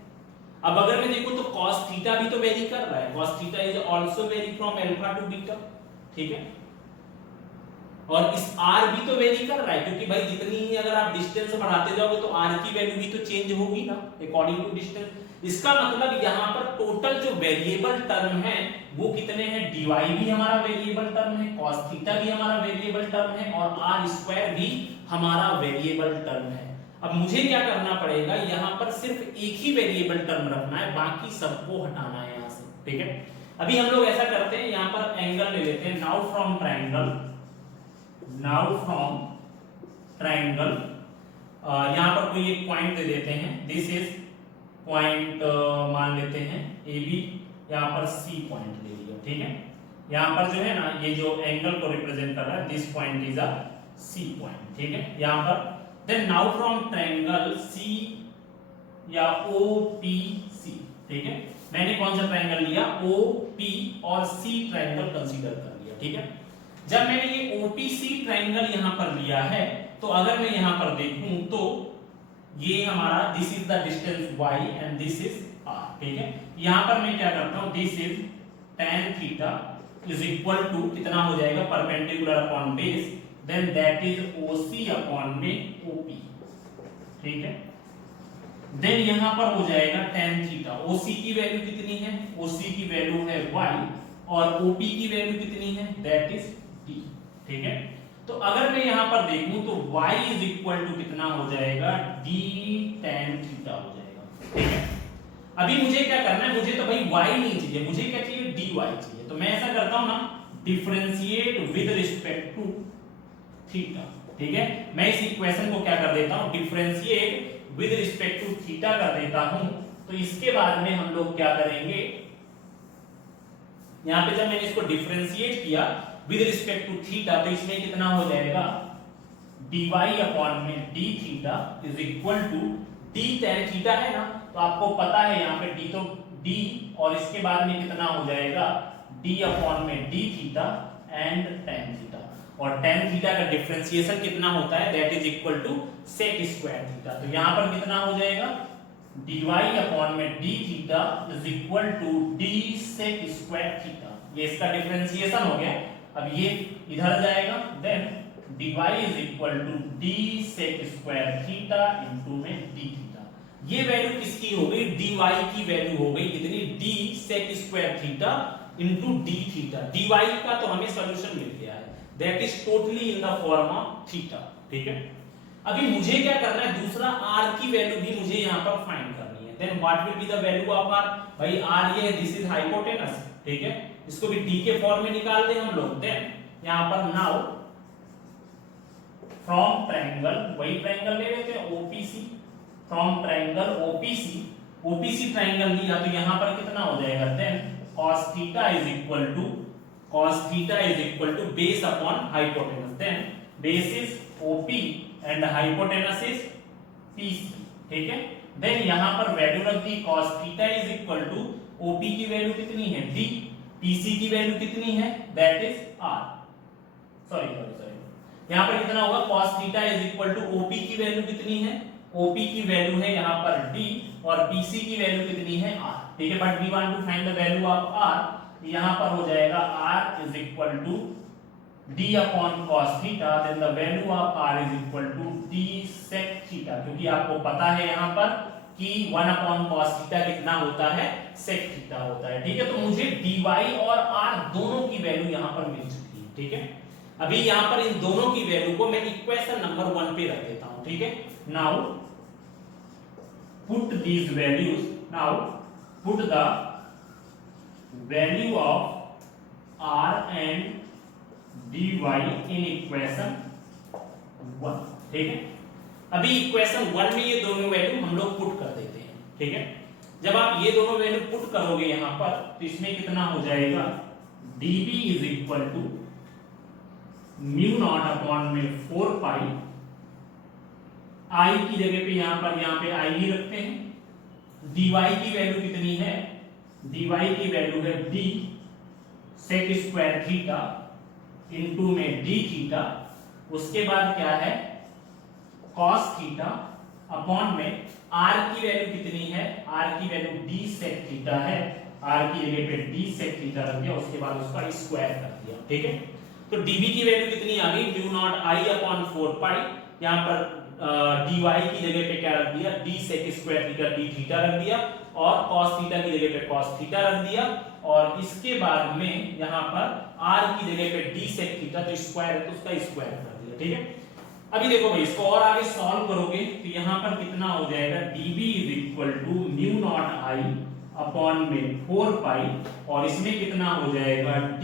अब अगर मैं देखूं तो cos थीटा भी तो वेरी कर रहा है, cos theta is also very from alpha two beta, ठीक है। और इस r भी तो वेरी कर रहा है, क्योंकि भाई जितनी ही अगर आप डिस्टेंस बढ़ाते जाओगे तो r की वैल्यू भी तो चेंज होगी ना अकॉर्डिंग टू डिस्टेंस। इसका मतलब यहाँ पर टोटल जो वेरिएबल टर्म है वो कितने हैं, dy भी हमारा वेरिएबल टर्म है, cos थीटा भी हमारा वेरिएबल टर्म है, और r स्क्वायर भी हमारा वेरिएबल टर्म है। अब मुझे क्या करना पड़ेगा, यहाँ पर सिर्फ एक ही वेरिएबल टर्म रखना है, बाकी सबको हटाना है यहाँ से, ठीक है। अभी हम लोग ऐसा करते हैं, यहाँ पर एंगल ले लेते हैं, now from triangle, now from triangle यहाँ पर कोई एक पॉइंट दे देते हैं, दिस इज पॉइंट मान लेते हैं ए बी, यहाँ पर सी पॉइंट ले लिया, ठीक है। यहाँ पर जो है ना ये जो एंगल को रिप्रेजेंट कर रहा है, this point is a C point, ठीक है। यहाँ पर then now from triangle C या ओ पी सी, ठीक है। मैंने कौन सा ट्रायंगल लिया, ओ पी और सी ट्रायंगल कंसीडर कर लिया, ठीक है। जब मैंने ये ओ पी सी ट्रायंगल यहाँ पर लिया है तो अगर मैं यहाँ पर देखूं तो ये हमारा this is the distance y and this is r, ठीक है। यहाँ पर मैं क्या करता हूँ, this is tan theta is equal to कितना हो जाएगा, perpendicular upon base, then that is OC upon में OP, ठीक है। देन यहाँ पर हो जाएगा tan थीटा, OC की वैल्यू कितनी है, OC की वैल्यू है y, और OP की वैल्यू कितनी है, दैट इज D, ठीक है। तो अगर मैं यहाँ पर देखूं तो y इज इक्वल टू कितना हो जाएगा, d tan थीटा हो जाएगा, ठीक है। अभी मुझे क्या करना है, मुझे तो भाई y नहीं चाहिए, मुझे क्या चाहिए, dy चाहिए। तो मैं ऐसा करता हूं ना, differentiate with respect to theta, ठीक है। मैं इस इक्वेशन को क्या कर देता हूं, differentiate with respect to theta कर देता हूं। तो इसके बाद में हम लोग क्या करेंगे, यहां पे जब मैंने इसको डिफरेंशिएट किया विद रिस्पेक्ट टू थीटा तो इसमें कितना हो जाएगा, dy अपॉन में d theta is equal to d tan theta है ना, तो आपको पता है यहाँ पे d तो d, और इसके बाद में कितना हो जाएगा d अपॉन में d theta and tan theta, और tan थीटा का डिफरेंशिएशन कितना होता है, that is equal to sec square theta. तो यहाँ पर कितना हो जाएगा, dy अपॉन में d theta is equal to d sec square theta, ये इसका डिफरेंशिएशन हो गया। अब ये इधर जाएगा, then dy is equal to d sec square theta into में d थीटा। ये वैल्यू किसकी हो गई, dy की वैल्यू हो गई कितनी, d sec square theta into d theta. dy का तो हमें सॉल्यूशन मिल गया है, that is totally in the form of theta, ठीक है। अभी मुझे क्या करना है, दूसरा r की वैल्यू भी मुझे यहाँ पर फाइंड करनी है। Then what will be the value of r, भाई r ये है, दिस इज हाइपोटेनस, ठीक है। इसको भी d के फॉर्म में निकाल दें हम लोग। देन यहाँ पर नाउ फ्रॉम ट्रायंगल, वही ट्रायंगल ले लेते हैं OPC, from triangle OPC triangle लिया तो यहाँ पर कितना हो जाएगा, then cos theta is equal to base upon hypotenuse, then base is OP and hypotenuse is PC, ठीक है। देन यहाँ पर वैल्यू रख दी, cos theta is equal to OP की वैल्यू कितनी है D, PC की वैल्यू कितनी है, दैट इज R, सॉरी यहाँ पर कितना होगा, cos theta is equal to OP की वैल्यू कितनी है, OP की वैल्यू है यहाँ पर D, और PC की वैल्यू कितनी है R, ठीक है, but we want to find the value of r, यहाँ पर हो जाएगा r is equal to d upon cos theta, then the value of r is equal to d sec theta, क्योंकि आपको पता है यहाँ पर कि 1 अपॉन cos थीटा कितना होता है, sec थीटा होता है। ठीक है, तो मुझे dy और r दोनों की वैल्यू यहाँ पर मिल चुकी है। ठीक है, अभी यहाँ पर इन दोनों की वैल्यू को मैं इक्वेशन नंबर 1 पे रख देता हूँ। ठीक है, now put these values, now put the value of r and dy in equation 1। ठीक है, अभी इक्वेशन 1 में ये दोनों वैल्यू हम लोग पुट कर देते हैं। ठीक है, जब आप ये दोनों वैल्यू पुट करोगे यहां पर, तो इसमें कितना हो जाएगा, dB is equal to mu naught upon में 4 पाई, i की जगह पे यहाँ पे i ही रखते हैं, dy की वैल्यू कितनी है, dy की वैल्यू है d sec square theta into में d थीटा, उसके बाद क्या है cos थीटा अपॉन में r की वैल्यू कितनी है, r की वैल्यू d sec थीटा है, r की जगह पे d sec थीटा रख दिया, उसके बाद उसका स्क्वायर कर दिया। ठीक है, तो dB की वैल्यू कितनी आ गई, म्यू नॉट i अपॉन 4 पाई, यहाँ पर dy की जगह पे क्या रख दिया, d sec square theta d theta रख दिया, और cos थीटा की जगह पे cos थीटा रख दिया, और इसके बाद में यहाँ पर r की जगह पे d sec थीटा, तो स्क्वायर है तो उसका स्क्वायर कर दिया। ठीक है, अभी देखो भाई, इसको और आगे सॉल्व करोगे तो यहाँ पर कितना हो जाएगा, dB is equal to mu naught i upon में 4 पाई, और इसमें कितना हो जाएगा, d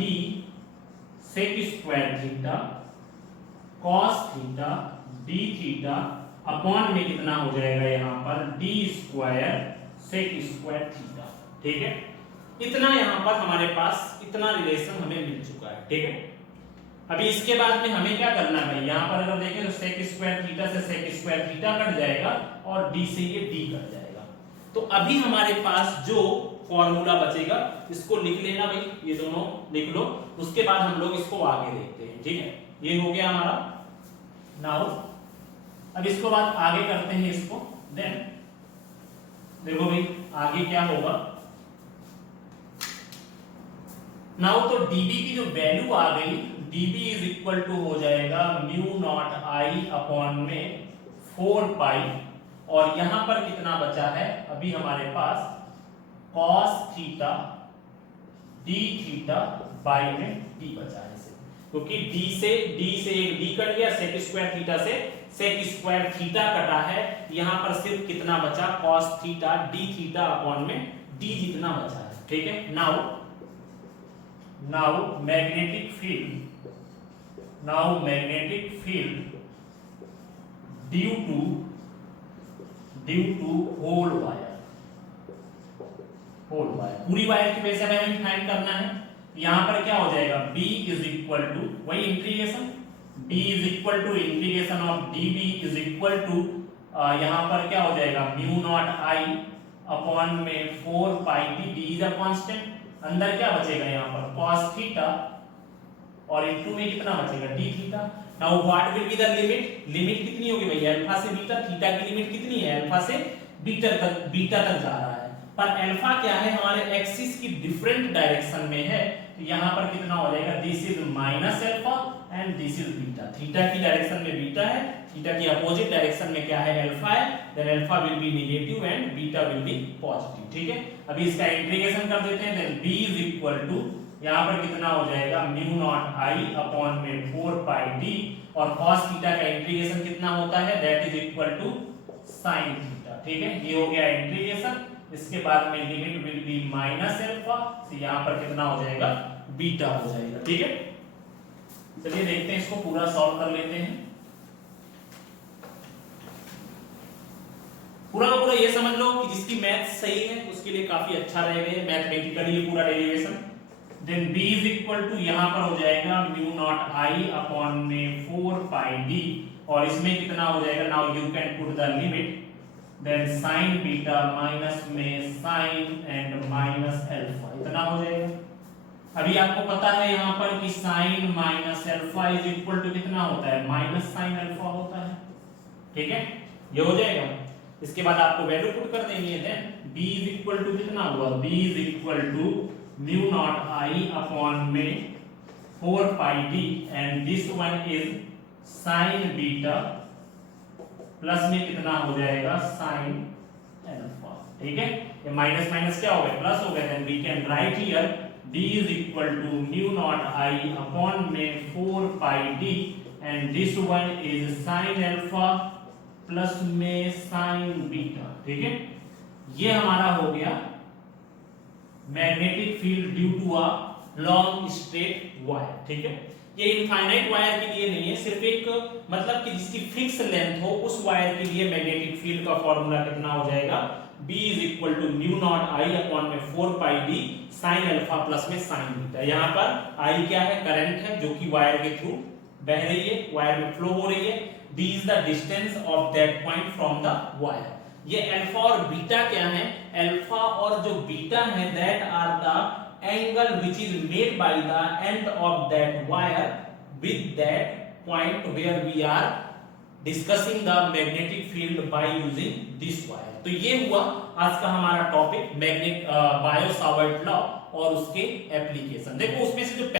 sec square theta cos theta d theta upon में कितना हो जाएगा यहाँ पर d square sec square theta. ठीक है, इतना यहाँ पर हमारे पास इतना रिलेशन हमें मिल चुका है। ठीक है, अभी इसके बाद में हमें क्या करना है, यहाँ पर अगर देखें तो sec स्क्वायर थीटा से sec स्क्वायर थीटा कट जाएगा, और d से ये d कट जाएगा। तो अभी हमारे पास जो फॉर्मूला बचेगा, इसको लिख लेना भाई, ये दोनों लिख लो, उसके बाद हम लोग इसको आगे देखते हैं। ठीक है, ये हो गया हमारा। नाउ अब इसको बाद आगे करते हैं इसको, देन देखो भाई आगे क्या होगा। नाउ तो dB की जो वैल्यू आ गई, dB इज इक्वल टू हो जाएगा म्यू नॉट i अपॉन में 4 पाई, और यहां पर कितना बचा है अभी हमारे पास, cos theta d theta by में d बचा है, क्योंकि d से एक d कट गया, sec स्क्वायर थीटा से sec स्क्वायर थीटा कटा है, यहां पर सिर्फ कितना बचा, cos theta d theta upon में d जितना बचा है। ठीक है, now magnetic field due to whole wire, पूरी वायर की वजह से हमें फाइंड करना है। यहां पर क्या हो जाएगा, B इज इक्वल टू वही integration, B is equal to integration of dB is equal to यहां पर क्या हो जाएगा, म्यू नॉट i अपॉन में 4 pi d is a constant, अंदर क्या बचेगा यहाँ पर cos थीटा, और इनटू में कितना बचेगा d theta. Now what will be the limit कितनी होगी भाई, अल्फा से बीटा, थीटा की लिमिट कितनी है, अल्फा से बीटा तक जा रहा है, पर अल्फा क्या है हमारे एक्सिस की डिफरेंट डायरेक्शन में है, तो यहाँ पर कितना हो जाएगा, this is minus alpha and this is beta, theta की डायरेक्शन में बीटा है, थीटा की अपोजिट डायरेक्शन में क्या है, अल्फा है, then alpha will be negative and beta will be positive. ठीक है, अभी इसका इंटीग्रेशन कर देते हैं, then b is equal to यहाँ पर कितना हो जाएगा, म्यू नॉट i अपॉन में 4 पाई d, और cos थीटा का इंटीग्रेशन कितना होता है, that is equal to sin theta. ठीक है, ये हो गया इंटीग्रेशन, इसके बाद में limit will be minus alpha, तो यहाँ पर कितना हो जाएगा, बीटा हो जाएगा। ठीक है, चलिए देखते हैं, इसको पूरा सॉल्व कर लेते हैं। पूरा का पूरा ये समझ लो कि जिसकी मैथ सही है उसके लिए काफी अच्छा रहेगा मैथमेटिकली ये पूरा derivation. Then b is equal to यहाँ पर हो जाएगा म्यू नॉट i अपॉन में 4 पाई d, और इसमें कितना हो जाएगा, now you can put the limit, then sin beta minus में sin एंड माइनस अल्फा, इतना हो जाएगा। अभी आपको पता है यहाँ पर कि sin minus alpha is equal to कितना होता है, माइनस sin अल्फा होता है। ठीक है, ये हो जाएगा। इसके बाद आपको वैल्यू पुट कर देंगे, then B is equal to कितना हुआ, B is equal to mu naught I upon में 4 pi d and this one is sine beta plus में कितना हो जाएगा साइन अल्फा। ठीक है, ये माइनस माइनस क्या हो गया, प्लस हो गया, then we can write here d is equal to mu naught I upon में 4 pi d and this one is sine alpha plus में साइन बीटा। ठीक है, ये हमारा हो गया magnetic field due to a long straight wire. ठीक है, ये इनफाइनाइट वायर के लिए नहीं है, सिर्फ एक मतलब कि जिसकी फिक्स लेंथ हो उस वायर के लिए मैग्नेटिक फील्ड का फॉर्मूला कितना हो जाएगा, B is equal to mu naught I upon में 4 pi d sine alpha plus में साइन बीटा। यहाँ पर I क्या है, करंट है जो कि वायर के थ्रू बह रही है, वायर में फ्लो हो रही है। D is the distance of that point from the wire. ये अल्फा और बीटा क्या है, अल्फा और जो बीटा है that are the angle which is made by the end of that wire with that point where we are discussing the magnetic field by using this wire। तो ये हुआ आज का हमारा topic magnet Biot Savart law और उसके application. देखो उसमें से जो